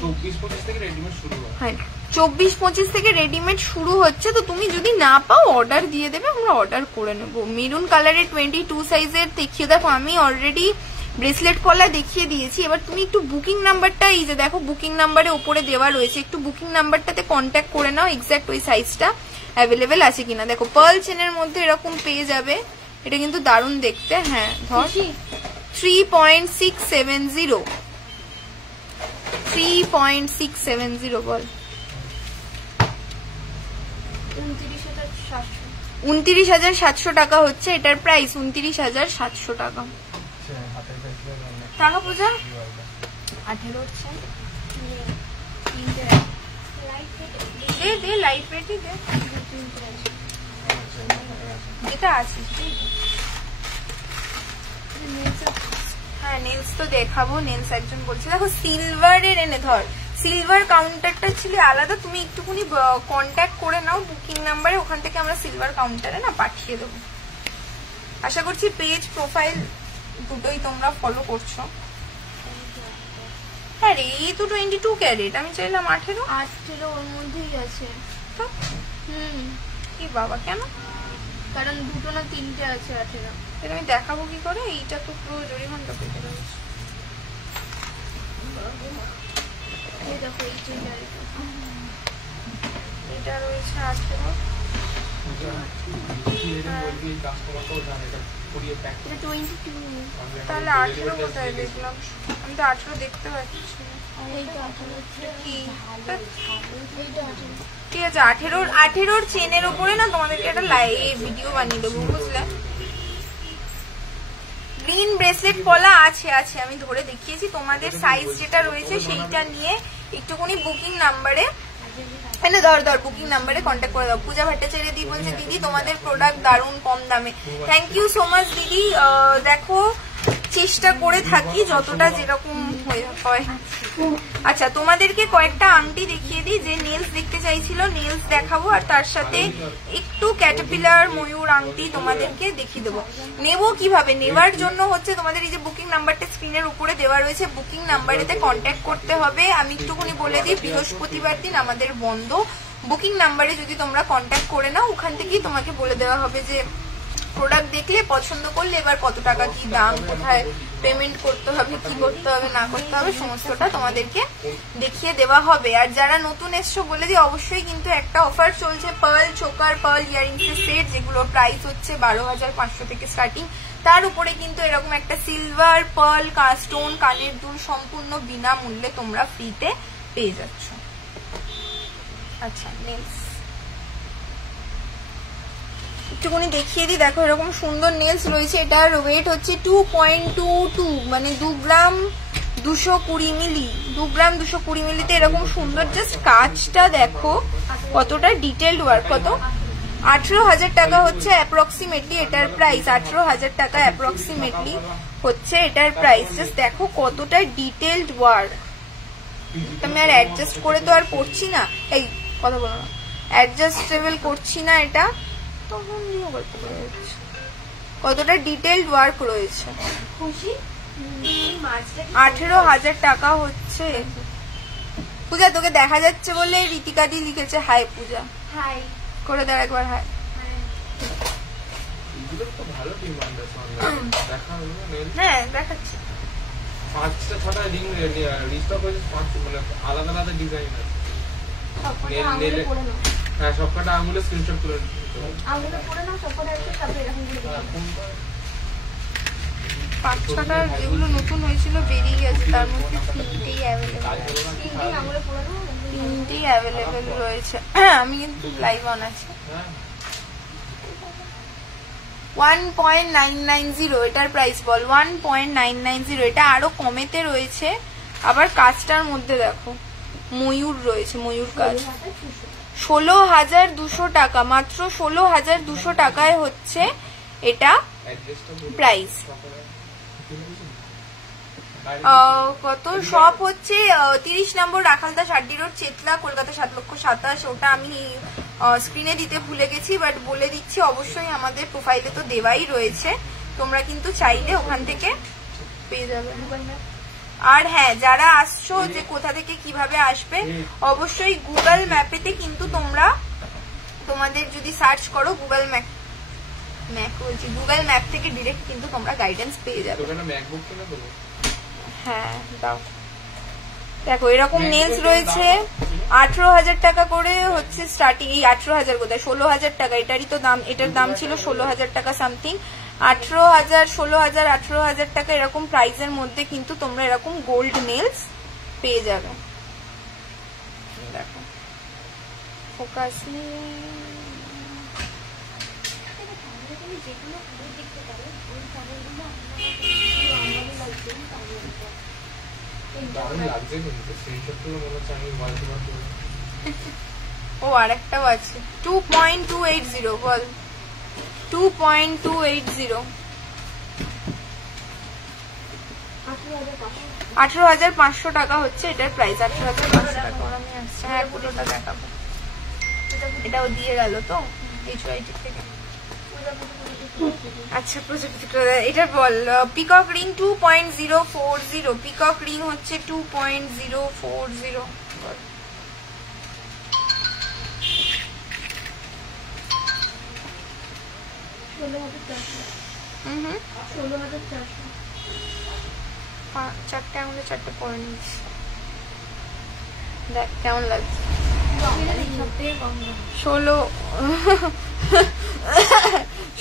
24-25 থেকে রেডিমেড শুরু হয়। হ্যাঁ 24-25 থেকে রেডিমেড শুরু হচ্ছে, তো তুমি যদি না পাও অর্ডার দিয়ে দেবে, আমরা অর্ডার করে নেব। মেরুন কালারের 22 সাইজের দেখিয়ে দেখো, আমি অলরেডি ব্রেসলেট পলা দেখিয়ে দিয়েছি। এবার তুমি একটু বুকিং নাম্বারটা, এই যে দেখো বুকিং নাম্বারে ওপরে দেওয়া রয়েছে, একটু বুকিং নাম্বারটাতে কন্ট্যাক্ট করে নাও এক্স্যাক্ট ওই সাইজটা অ্যাভেলেবেল আছে কিনা। দেখো পার্ল চেনের মধ্যে এরকম পেয়ে যাবে, এটা কিন্তু দারুণ দেখতে। হ্যাঁ ধর 3.670 3.670 বল 29,700 টাকা হচ্ছে এটার প্রাইস, 29,700 টাকা। টাকা পূজা 18 হচ্ছে, দে লাইট পেটি দে, যেটা আছে। হ্যাঁ নেলস তো দেখাবো, নেলস একজন বলছে। দেখো সিলভারের এনে ধর, সিলভার কাউন্টারটা ছিল আলাদা, তুমি একটুখানি কন্ট্যাক্ট করে নাও বুকিং নাম্বারে, ওখান থেকে আমরা সিলভার কাউন্টারে না পাঠিয়ে দেবো। আশা করছি পেজ প্রোফাইল দুটোই তোমরা ফলো করছো। হ্যাঁ রে, এই তো 22 ক্যারেট, আমি চাইলাম 18 ওর মধ্যেই আছে। কি বাবা কেন? কারণ 2 না 3টে আছে 18। এটা আমি দেখাবো কি করে? এইটা তো পুরো জরিমানটা পেতে রয়েছে। এই দেখো এটা রয়েছে 18। তাহলে 18 কোথায় দেখলাম? আমি তো 18 দেখতে পাচ্ছি। ঠিক আছে 18 চেনের উপরে না তোমাদেরকে একটা ভিডিও বানিয়ে দেবো, বুঝলে? গ্রিন ব্রেসলেট পলা আছে, আমি ধরে দেখিয়েছি। তোমাদের সাইজ যেটা রয়েছে সেইটা নিয়ে একটুখানি বুকিং নাম্বারে ধর বুকিং নাম্বারে কন্ট্যাক্ট করে দাও। পূজা ভট্টাচার্য দি বলছে দিদি তোমাদের প্রোডাক্ট দারুণ কম দামে। থ্যাংক ইউ সো মাচ দিদি। দেখো চেষ্টা করে থাকি যতটা যেরকম হয়। আচ্ছা তোমাদেরকে কয়েকটা আংটি দেখিয়ে দিই, যে নেলস দেখতে চাইছিল নেলস দেখাবো, আর তার সাথে একটু ক্যাটারপিলার ময়ূর আংটি তোমাদেরকে দেখিয়ে দেবো। নেবো কিভাবে? নেওয়ার জন্য হচ্ছে তোমাদের এই যে বুকিং নাম্বারটা স্ক্রিনের উপরে দেওয়া রয়েছে, বুকিং নাম্বারেতে কন্ট্যাক্ট করতে হবে। আমি একটুখানি বলে দিই, বৃহস্পতিবার দিন আমাদের বন্ধ। বুকিং নাম্বারে যদি তোমরা কন্ট্যাক্ট করে নাও, ওখান থেকেই তোমাকে বলে দেওয়া হবে যে প্রোডাক্ট দেখলে পছন্দ করলে এবার কত টাকা কি দাম, কোথায় পেমেন্ট করতে হবে, কি করতে হবে না করতে হবে, সমস্তটা তোমাদেরকে দেখিয়ে দেওয়া হবে। আর যারা নতুন এসছো বলে দিই, অবশ্যই কিন্তু একটা অফার চলছে, পার্ল চোকার পার্ল ইয়ারিংসের সেট, যেগুলোর প্রাইস হচ্ছে 12,500 থেকে স্টার্টিং। তার উপরে কিন্তু এরকম একটা সিলভার পার্ল স্টোন কানের দুল সম্পূর্ণ বিনামূল্যে তোমরা ফ্রিতে পেয়ে যাচ্ছ। আচ্ছা নেলস একটুখানি দেখিয়ে দিই। দেখো এরকম সুন্দর নেলস রয়েছে, এটার ওয়েট হচ্ছে 2.22, মানে 2 গ্রাম 220 মিলি। 2 গ্রাম 220 মিলিতে এরকম সুন্দর, জাস্ট কাজটা দেখো কতটা ডিটেলড ওয়ার্ক। কত? 18,000 টাকা হচ্ছে অ্যাপ্রক্সিমেটলি এটার প্রাইস। 18,000 টাকা অ্যাপ্রক্সিমেটলি হচ্ছে এটার প্রাইস। জাস্ট দেখো কতটা ডিটেলড ওয়ার্ক। আমি আর অ্যাডজাস্ট করে তো আর করছি না, এই কথা বলো না, অ্যাডজাস্টেবল করছি না, এটা কতটা ডিটেলড ওয়ার্ক রয়েছে। 18,000 টাকা হচ্ছে। পূজা তোকে দেখা যাচ্ছে বলে রীতিকা দি লিখেছে হাই। পূজা হাই করে দাও একবার, হাই। হ্যাঁ দেখাচ্ছি। 5-6টা রিং রিস্টক হয়েছে, আলাদা আলাদা ডিজাইন আছে। হ্যাঁ সবকটা আঙুলে স্ক্রিনশট করে আঙুলে পরে নাও, সবকটা একটা তারপরে এরকম করে 5-6টা যেগুলো নতুন হয়েছিল বেরিয়ে গেছে, তার মধ্যে 3টেই অ্যাভেলেবেল রয়েছে। আমি কিন্তু লাইভ অন আছে। 1.990 এটার প্রাইস বল। 1.990 এটা আরো কমেতে রয়েছে। আবার কাজটার মধ্যে দেখো ময়ূর রয়েছে, ময়ূর কাজ। 16,200 টাকা, মাত্র 16,200 টাকায় হচ্ছে এটা প্রাইস। কত শপ হচ্ছে 30 নম্বর রাখালদা ষাটডি রোড, চেতলা, কলকাতা 7,27,000। ওটা আমি স্ক্রিনে দিতে ভুলে গেছি, বাট বলে দিচ্ছি, অবশ্যই আমাদের প্রোফাইলে তো দেওয়াই রয়েছে, তোমরা কিন্তু চাইলে ওখান থেকে পেয়ে যাবে। আর হ্যাঁ, যারা আসছো যে কোথা থেকে কিভাবে আসবে, অবশ্যই গুগল ম্যাপেতে কিন্তু তোমরা তোমাদের যদি সার্চ করো গুগল গুগল ম্যাপ থেকে ডিরেক্ট কিন্তু তোমরা গাইডেন্স পেয়ে যাবে। হ্যাঁ দাও। দেখো এরকম নেলস রয়েছে 18,000 টাকা করে হচ্ছে স্টার্টিং। এই 18,000 কোথায়, 16,000 টাকা। এটারই তো দাম, এটার দাম ছিল 16,000 টাকা সামথিং। 18,000, 16,000, 18,000 টাকা এরকম প্রাইসের মধ্যে কিন্তু তোমরা এরকম গোল্ড নেলস পেয়ে যাবে। দেখো ফোকাস ও আর একটাও আছে 2.280 বল। 2.280 18,500 টাকা হচ্ছে এটার প্রাইস। 18,500 টাকা। আমি আসছে, হ্যাঁ পুরোটা দেখাবো। এটাও দিয়ে গেল তো HYT থেকে। আচ্ছা এটা বল। পিকক রিং 2.040, পিকক রিং হচ্ছে 2.040। চারটে আঙুলে চারটে পরে নিচ্ছি, দেখ কেমন লাগছে।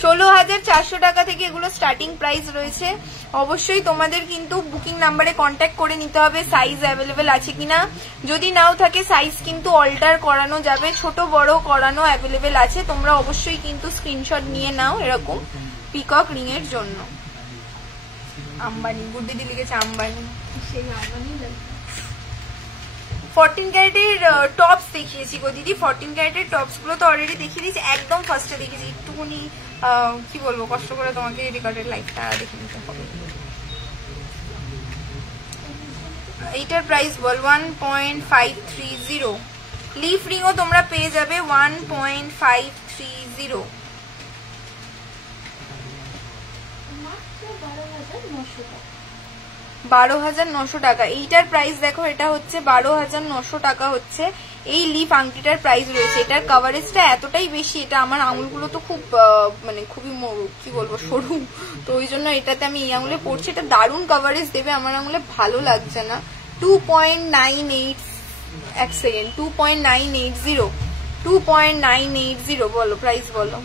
16,400 টাকা থেকে এগুলো স্টার্টিং প্রাইস রয়েছে। অবশ্যই তোমাদের কিন্তু বুকিং নাম্বারে কন্ট্যাক্ট করে নিতে হবে সাইজ অ্যাভেলেবেল আছে কিনা। যদি নাও থাকে সাইজ কিন্তু অল্টার করানো যাবে, ছোট বড় করানো অ্যাভেলেবেল আছে। তোমরা অবশ্যই কিন্তু স্ক্রিনশট নিয়ে নাও এরকম পিকক রিং এর জন্য। আম্বানি, গুড্ডিদি লিখেছে আম্বানি। সেই আম্বানি 14 ক্যারেটের টপস দেখিয়েছি গো দিদি। 14 ক্যারেটের টপস গুলো তো অলরেডি দেখিয়ে দিয়েছি, একদম ফার্স্টে দেখিয়েছি। একটুখানি কি বলবো, কষ্ট করে তোমাকে রেকর্ডের লাইভটা দেখে নিতে হবে। এইটার প্রাইস বল 1.530। লিফ রিংও তোমরা পেয়ে যাবে 1.530। 12,900 টাকা এইটার প্রাইস। দেখো এটা হচ্ছে 12,900 টাকা হচ্ছে এই লিফ আংটিটার প্রাইস রয়েছে। এটার কভারেজটা এতটাই বেশি, এটা আমার আঙুলগুলো তো খুব মানে খুবই কি বলবো সরু, তো ওই জন্য এটাতে আমি এই আঙুলে পড়ছি। এটা দারুণ কভারেজ দেবে, আমার আঙুলে ভালো লাগছে না। 2.98 এক সেকেন্ড 2.980 বলো প্রাইস বলো।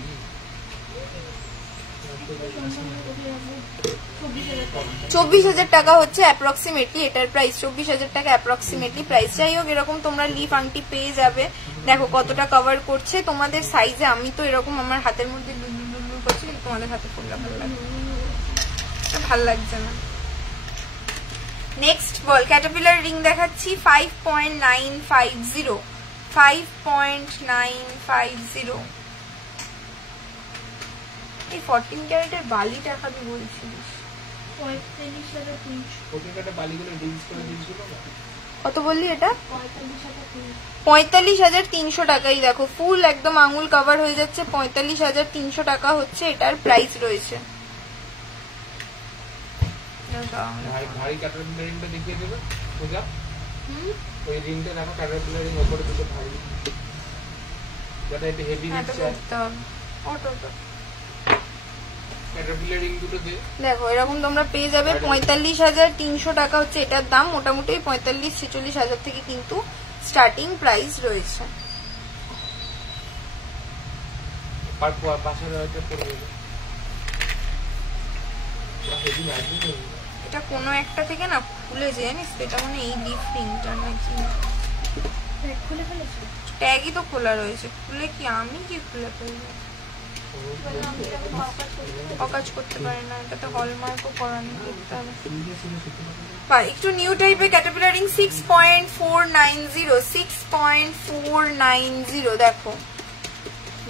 24,000 টাকা হচ্ছে অ্যাপ্রক্সিমেটলি এটার প্রাইস। 24,000 টাকা অ্যাপ্রক্সিমেটলি প্রাইস। যাই হোক এরকম তোমরা লিফ আংটি পেয়ে যাবে। দেখো কতটা কভার করছে তোমাদের সাইজে। আমি তো এরকম আমার হাতের মধ্যে লুলু করছি, কিন্তু তোমাদের হাতে ফুলটা ভালো লাগছে, ভাল লাগছে না। নেক্সট বল ক্যাটারপিলার রিং দেখাচ্ছি 5.950। 5.950 এই 14 ক্যারেটের বালি দেখাবি বলছিস। 45,300 কত বললি এটা? 45,300 টাকাই। দেখো ফুল একদম আঙুল কভার হয়ে যাচ্ছে। 45,300 টাকা হচ্ছে এটার প্রাইস রয়েছে। ভারী ক্যাটারপিলার রিংটা দেখিয়ে দেবে পূজা। ওই রিংটা দেখো ক্যাটারপিলার রিং উপরে দুটো ভারী, যেটা একটু হেভি হচ্ছে। দেখো এরকম তোমরা পেয়ে যাবে। 45,300 টাকা হচ্ছে এটার দাম। মোটামুটি 45-46,000 থেকে কিন্তু স্টার্টিং প্রাইস রয়েছে। এটা কোনো একটা থেকে না খুলে যায়, জানিস তো? এটা মানে এই লিফ রিংটা নাকি খুলে ফেলেছি। ট্যাগই তো খোলা রয়েছে, খুলে কি আমি কি খুলে ফেলবো? অকাজ করতে পারে না, এটাতে হলমার্কও করানো করতে হবে। একটু নিউ টাইপের ক্যাটারপিলার রিং 6.490 6.490 দেখো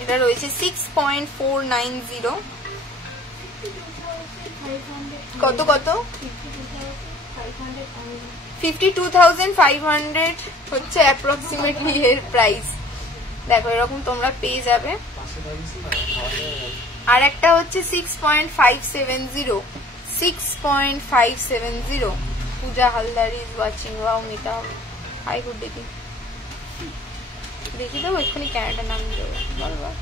এটা রয়েছে 6.490। কত কত? 52,500 হচ্ছে অ্যাপ্রক্সিমেটলি এর প্রাইস। দেখো এরকম তোমরা পেয়ে যাবে। আর একটা হচ্ছে 6.570 6.570। পূজা হালদার ইজ ওয়াচিং। ওয়াও, নিতে হবে। হাই গুড দেখি দেখি দেবো এক্ষুনি, ক্যানাডা নাম দেবো। বল বল।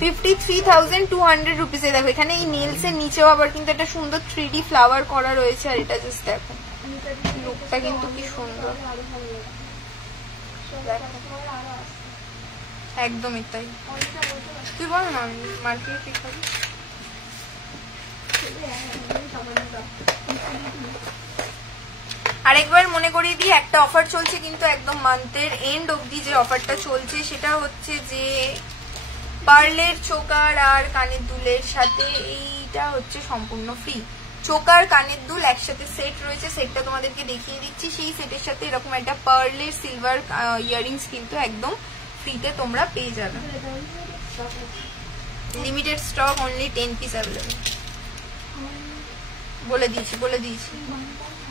53,200 রুপিস। দেখো এখানে এই নেলস এর নিচেও আবার কিন্তু একটা সুন্দর 3D ফ্লাওয়ার করা রয়েছে। আর এটা জাস্ট দেখো লুকটা কিন্তু কি সুন্দর, একদমই তাই। তুই বল না, মার্কেটে ঠিক হবে। আরেকবার মনে করিয়ে দিই, একটা অফার চলছে কিন্তু একদম মান্থের এন্ড অবধি। যে অফারটা চলছে সেটা হচ্ছে যে পার্লের চোকার আর কানের দুলের সাথে এইটা হচ্ছে সম্পূর্ণ ফ্রি। চোকার কানের দুল একসাথে সেট রয়েছে, সেটটা তোমাদেরকে দেখিয়ে দিচ্ছি। সেই সেটের সাথে এরকম একটা পার্লের সিলভার ইয়াররিংস কিন্তু একদম ফ্রিতে তোমরা পেয়ে যাবে। Limited stock, only 10 piece available. বলে দিয়েছি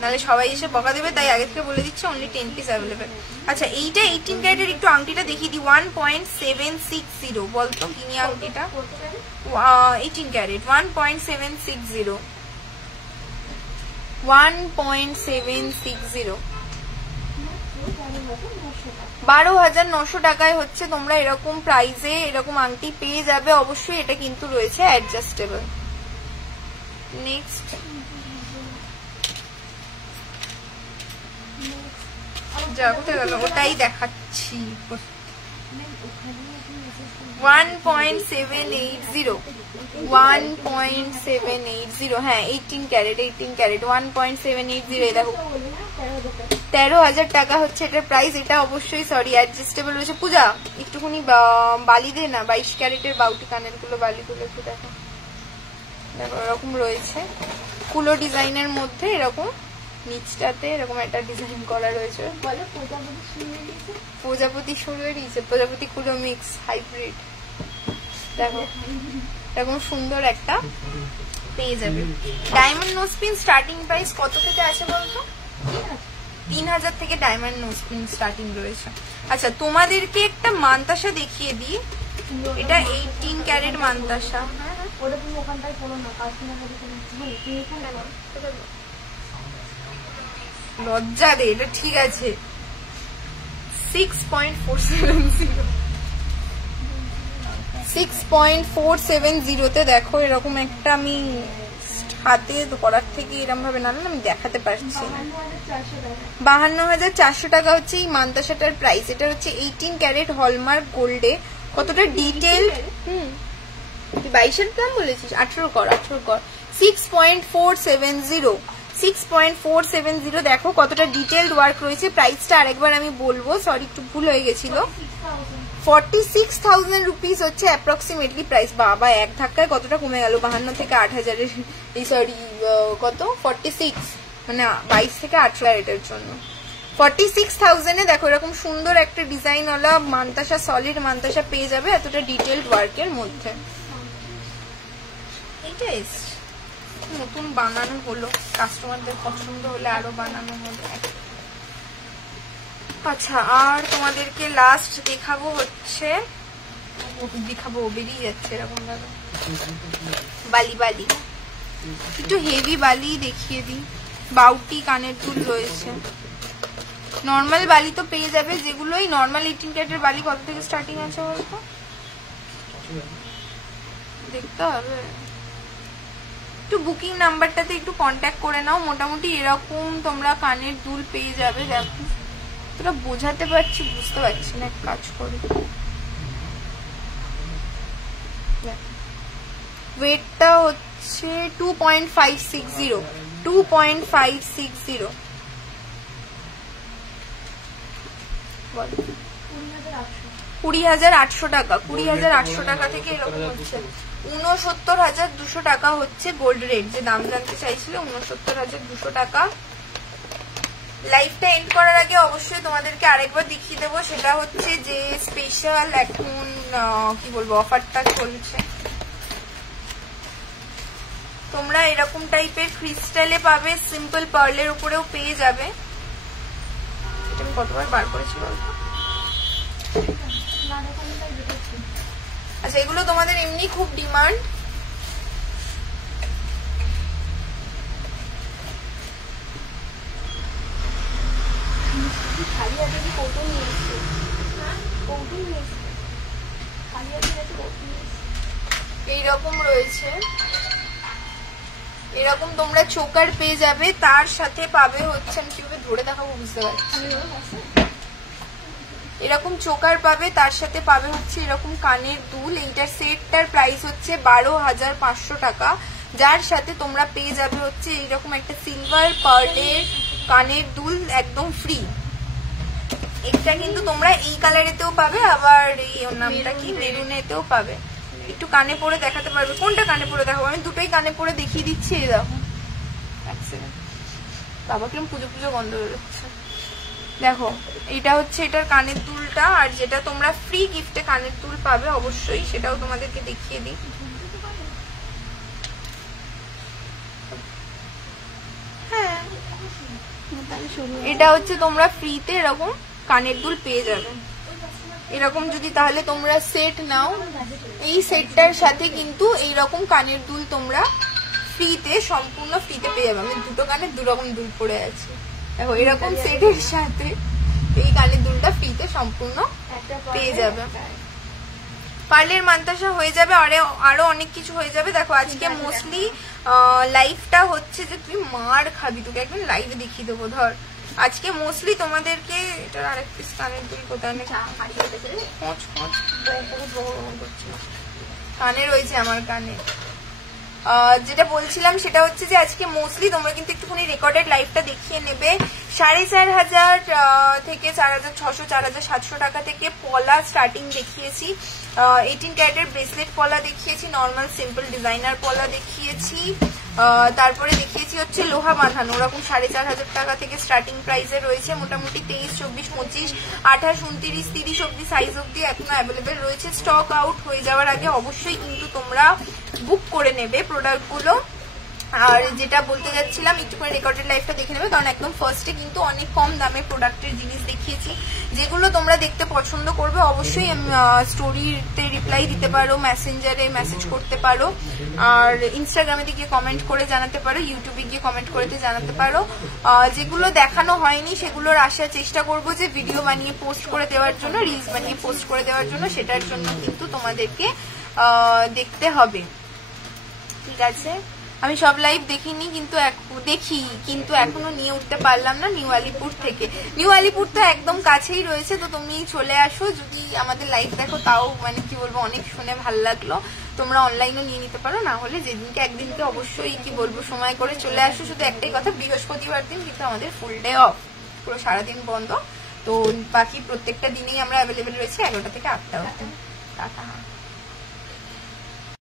নাহলে সবাই এসে বকা দেবে, তাই আগে থেকে বলে দিচ্ছি অনলি 10 পিস অ্যাভেলেবল। আচ্ছা এইটা 18 ক্যারেটের একটু আংটিটা দেখিয়ে দিই। 1.760 বলতো কিনি আংটিটা। 18 ক্যারেট 1.760 12,900 টাকায় হচ্ছে তোমরা এরকম প্রাইসে এরকম আংটি পেয়ে যাবে। অবশ্যই এটা কিন্তু রয়েছে অ্যাডজাস্টেবল। নেক্সট যা কোথায় গেল, ওটাই দেখাচ্ছি। 1.780 হ্যাঁ 18 ক্যারেট 1.780। দেখো 13,000 টাকা হচ্ছে এটার প্রাইস। এটা অবশ্যই সরি অ্যাডজাস্টেবল রয়েছে। পূজা একটুখানি বালি দে না, 22 ক্যারেটের বাউটি কানের গুলো বালিগুলো একটু দেখো। দেখো এরকম রয়েছে কুলো ডিজাইনের মধ্যে, এরকম নিচটাতে এরকম একটা ডিজাইন করা রয়েছে। প্রজাপতি শুরুয়ে দিয়েছে, প্রজাপতি কুলো মিক্স হাইব্রিড। দেখো এরকম সুন্দর একটা পেয়ে যাবে। ডায়মন্ড নোজপিন স্টার্টিং প্রাইস কত থেকে আছে বলতো? 3,000 থেকে ডায়মন্ড নোজপিন স্টার্টিং রয়েছে। আচ্ছা তোমাদেরকে একটা মান্তাসা দেখিয়ে দিই। এটা 18 ক্যারেট মান্তাসা। লজ্জা দে, এটা ঠিক আছে। 6.470 দেখো এরকম একটা আমি হাতে করার থেকে এরকম ভাবে না আমি দেখাতে পারছি না। 52,400 টাকা হচ্ছে এই মান্তাসাটার প্রাইস। এটা হচ্ছে 18 ক্যারেট হলমার্ক গোল্ডে। কতটা ডিটেল 22-এর দাম বলেছিস? 18 কর 6.470 দেখো কতটা ডিটেলড ওয়ার্ক রয়েছে। প্রাইসটা আরেকবার আমি বলবো, সরি একটু ভুল হয়ে গেছিল। 46,000 রুপিস হচ্ছে অ্যাপ্রক্সিমেটলি প্রাইস। বাবা এক ধাক্কায় কতটা কমে গেল, 52 থেকে 8,000-এর সরি কত 46 মানে 22 থেকে 8,000 এটার জন্য। 46,000-এ দেখো এরকম সুন্দর একটা ডিজাইনওয়ালা মান্তাসা, সলিড মান্তাসা পেয়ে যাবে এতটা ডিটেলড ওয়ার্কের মধ্যে। এটা নতুন বানানো হলো, কাস্টমারদের পছন্দ হলে আরো বানানো হলো। আচ্ছা আর তোমাদেরকে লাস্ট দেখাবো বেরিয়ে যাচ্ছে এরকম ভাবে বালি একটু হেভি বালি দেখিয়ে দিই। বাউটি কানের দুল রয়েছে। নর্মাল বালি তো পেয়ে যাবে, যেগুলো এই নর্মাল 18 ক্যারেটের বালি কত থেকে স্টার্টিং আছে বলতো? দেখতে হবে, একটু বুকিং নাম্বারটাতে একটু কন্ট্যাক্ট করে নাও। মোটামুটি এরকম তোমরা কানের দুল পেয়ে যাবে। দেখো তোরা বোঝাতে পারছি বুঝতে পারছি না, এক কাজ করে ওয়েটটা হচ্ছে 2.560 2.560 বল 20,800 টাকা 20,800 টাকা থেকে এরকম হচ্ছে 69,200 টাকা হচ্ছে গোল্ড রেট। যে দাম জানতে চাইছিল 69,200 টাকা। লাইফটা এন্ড করার আগে অবশ্যই তোমাদেরকে আরেকবার দেখিয়ে দেবো, সেটা হচ্ছে যে স্পেশাল এখন কি বলবো অফারটা চলছে। তোমরা এরকম টাইপের ক্রিস্টালে পাবে, সিম্পল পার্লের উপরেও পেয়ে যাবে। এটা আমি কতবার বার করেছি বলতো। আচ্ছা এগুলো তোমাদের এমনি খুব ডিমান্ড। এইরকম রয়েছে, এরকম তোমরা চোকার পেয়ে যাবে, তার সাথে পাবে হচ্ছে আমি কিভাবে ধরে দেখাবো বুঝতে পারছি, এরকম চোকার পাবে, তার সাথে পাবে হচ্ছে এরকম কানের দুল। এইটার সেটটার প্রাইস হচ্ছে 12,500 টাকা, যার সাথে তোমরা পেয়ে যাবে হচ্ছে এইরকম একটা সিলভার পার্লের কানের দুল একদম ফ্রি। এটা কিন্তু তোমরা এই কালারেতেও পাবে, আবার এই নামটা কি মেরুনেতেও পাবে। একটু কানে পরে দেখাতে পারবে, কোনটা কানে পরে দেখাবো? আমি দুটোই কানে পরে দেখিয়ে দিচ্ছি। এই দেখো বাবা কিরম পুজো পুজো গন্ধ বেরোচ্ছে। দেখো এটা হচ্ছে এটার কানের দুলটা, আর যেটা তোমরা ফ্রি গিফটে কানের দুল পাবে অবশ্যই সেটাও তোমাদেরকে দেখিয়ে দিই। হ্যাঁ এটা হচ্ছে তোমরা ফ্রিতে এরকম কানের দুল পেয়ে যাবে। এরকম যদি তাহলে তোমরা সেট নাও, এই সেটটার সাথে কিন্তু এইরকম কানের দুল তোমরা ফ্রিতে, সম্পূর্ণ ফ্রিতে পেয়ে যাবে। আমি দুটো কানের দুরকম দুল পরে আছি, দেখো এরকম সেটের সাথে এই কানের দুলটা ফ্রিতে সম্পূর্ণ পেয়ে যাবে। পার্লের মান্তাসা হয়ে যাবে, আরো অনেক কিছু হয়ে যাবে। দেখো আজকে মোস্টলি লাইভটা হচ্ছে যে তুই মার খাবি, তোকে একদিন লাইভে দেখিয়ে দেবো। ধর আজকে মোস্টলি তোমাদেরকে এটার আরেক পিস কানের দুল কোথায় কানে রয়েছে আমার কানে। যেটা বলছিলাম সেটা হচ্ছে যে আজকে মোস্টলি তোমরা কিন্তু একটুখানি রেকর্ডেড লাইভটা দেখিয়ে নেবে। 4,500 থেকে 4,600 4,700 টাকা থেকে পলা স্টার্টিং দেখিয়েছি। 18 ক্যারেটের ব্রেসলেট পলা দেখিয়েছি, নর্মাল সিম্পল ডিজাইনার পলা দেখিয়েছি, তারপরে দেখিয়েছি হচ্ছে লোহা বাঁধানো, ওরকম 4,500 টাকা থেকে স্টার্টিং প্রাইসে রয়েছে। মোটামুটি 23, 24, 25, 28, 29, 30 অব্দি সাইজ অব্দি এখনো অ্যাভেলেবেল রয়েছে। স্টক আউট হয়ে যাওয়ার আগে অবশ্যই কিন্তু তোমরা বুক করে নেবে প্রোডাক্টগুলো। আর যেটা বলতে যাচ্ছিলাম, একটু করে রেকর্ডেড লাইফটা দেখে নেবে, কারণ একদম ফার্স্টে কিন্তু অনেক কম দামে প্রোডাক্টের জিনিস দেখিয়েছি। যেগুলো তোমরা দেখতে পছন্দ করবে অবশ্যই স্টোরিতে রিপ্লাই দিতে পারো, মেসেঞ্জারে মেসেজ করতে পারো, আর ইনস্টাগ্রামে গিয়ে কমেন্ট করে জানাতে পারো, ইউটিউবে গিয়ে কমেন্ট করে জানাতে পারো। যেগুলো দেখানো হয়নি সেগুলোর আসার চেষ্টা করবো যে ভিডিও বানিয়ে পোস্ট করে দেওয়ার জন্য, রিলস বানিয়ে পোস্ট করে দেওয়ার জন্য, সেটার জন্য কিন্তু তোমাদেরকে দেখতে হবে। ঠিক আছে, আমি সব লাইভ দেখিনি, কিন্তু এখনো নিয়ে উঠতে পারলাম না নিউ আলিপুর থেকে। নিউ আলিপুর তো একদম কাছেই রয়েছে, তো তুমি চলে আসো। যদি আমাদের লাইভ দেখো তাও মানে কি বলবো, অনেক শুনে ভালো লাগলো। তোমরা অনলাইনও নিয়ে নিতে পারো, না হলে যেদিনকে একদিনকে অবশ্যই কি বলবো সময় করে চলে আসো। শুধু একটাই কথা, বৃহস্পতিবার দিন কিন্তু আমাদের ফুল ডে অফ, পুরো সারাদিন বন্ধ। তো বাকি প্রত্যেকটা দিনেই আমরা অ্যাভেলেবেল রয়েছে 11টা থেকে 8টা অবধি। টাটা।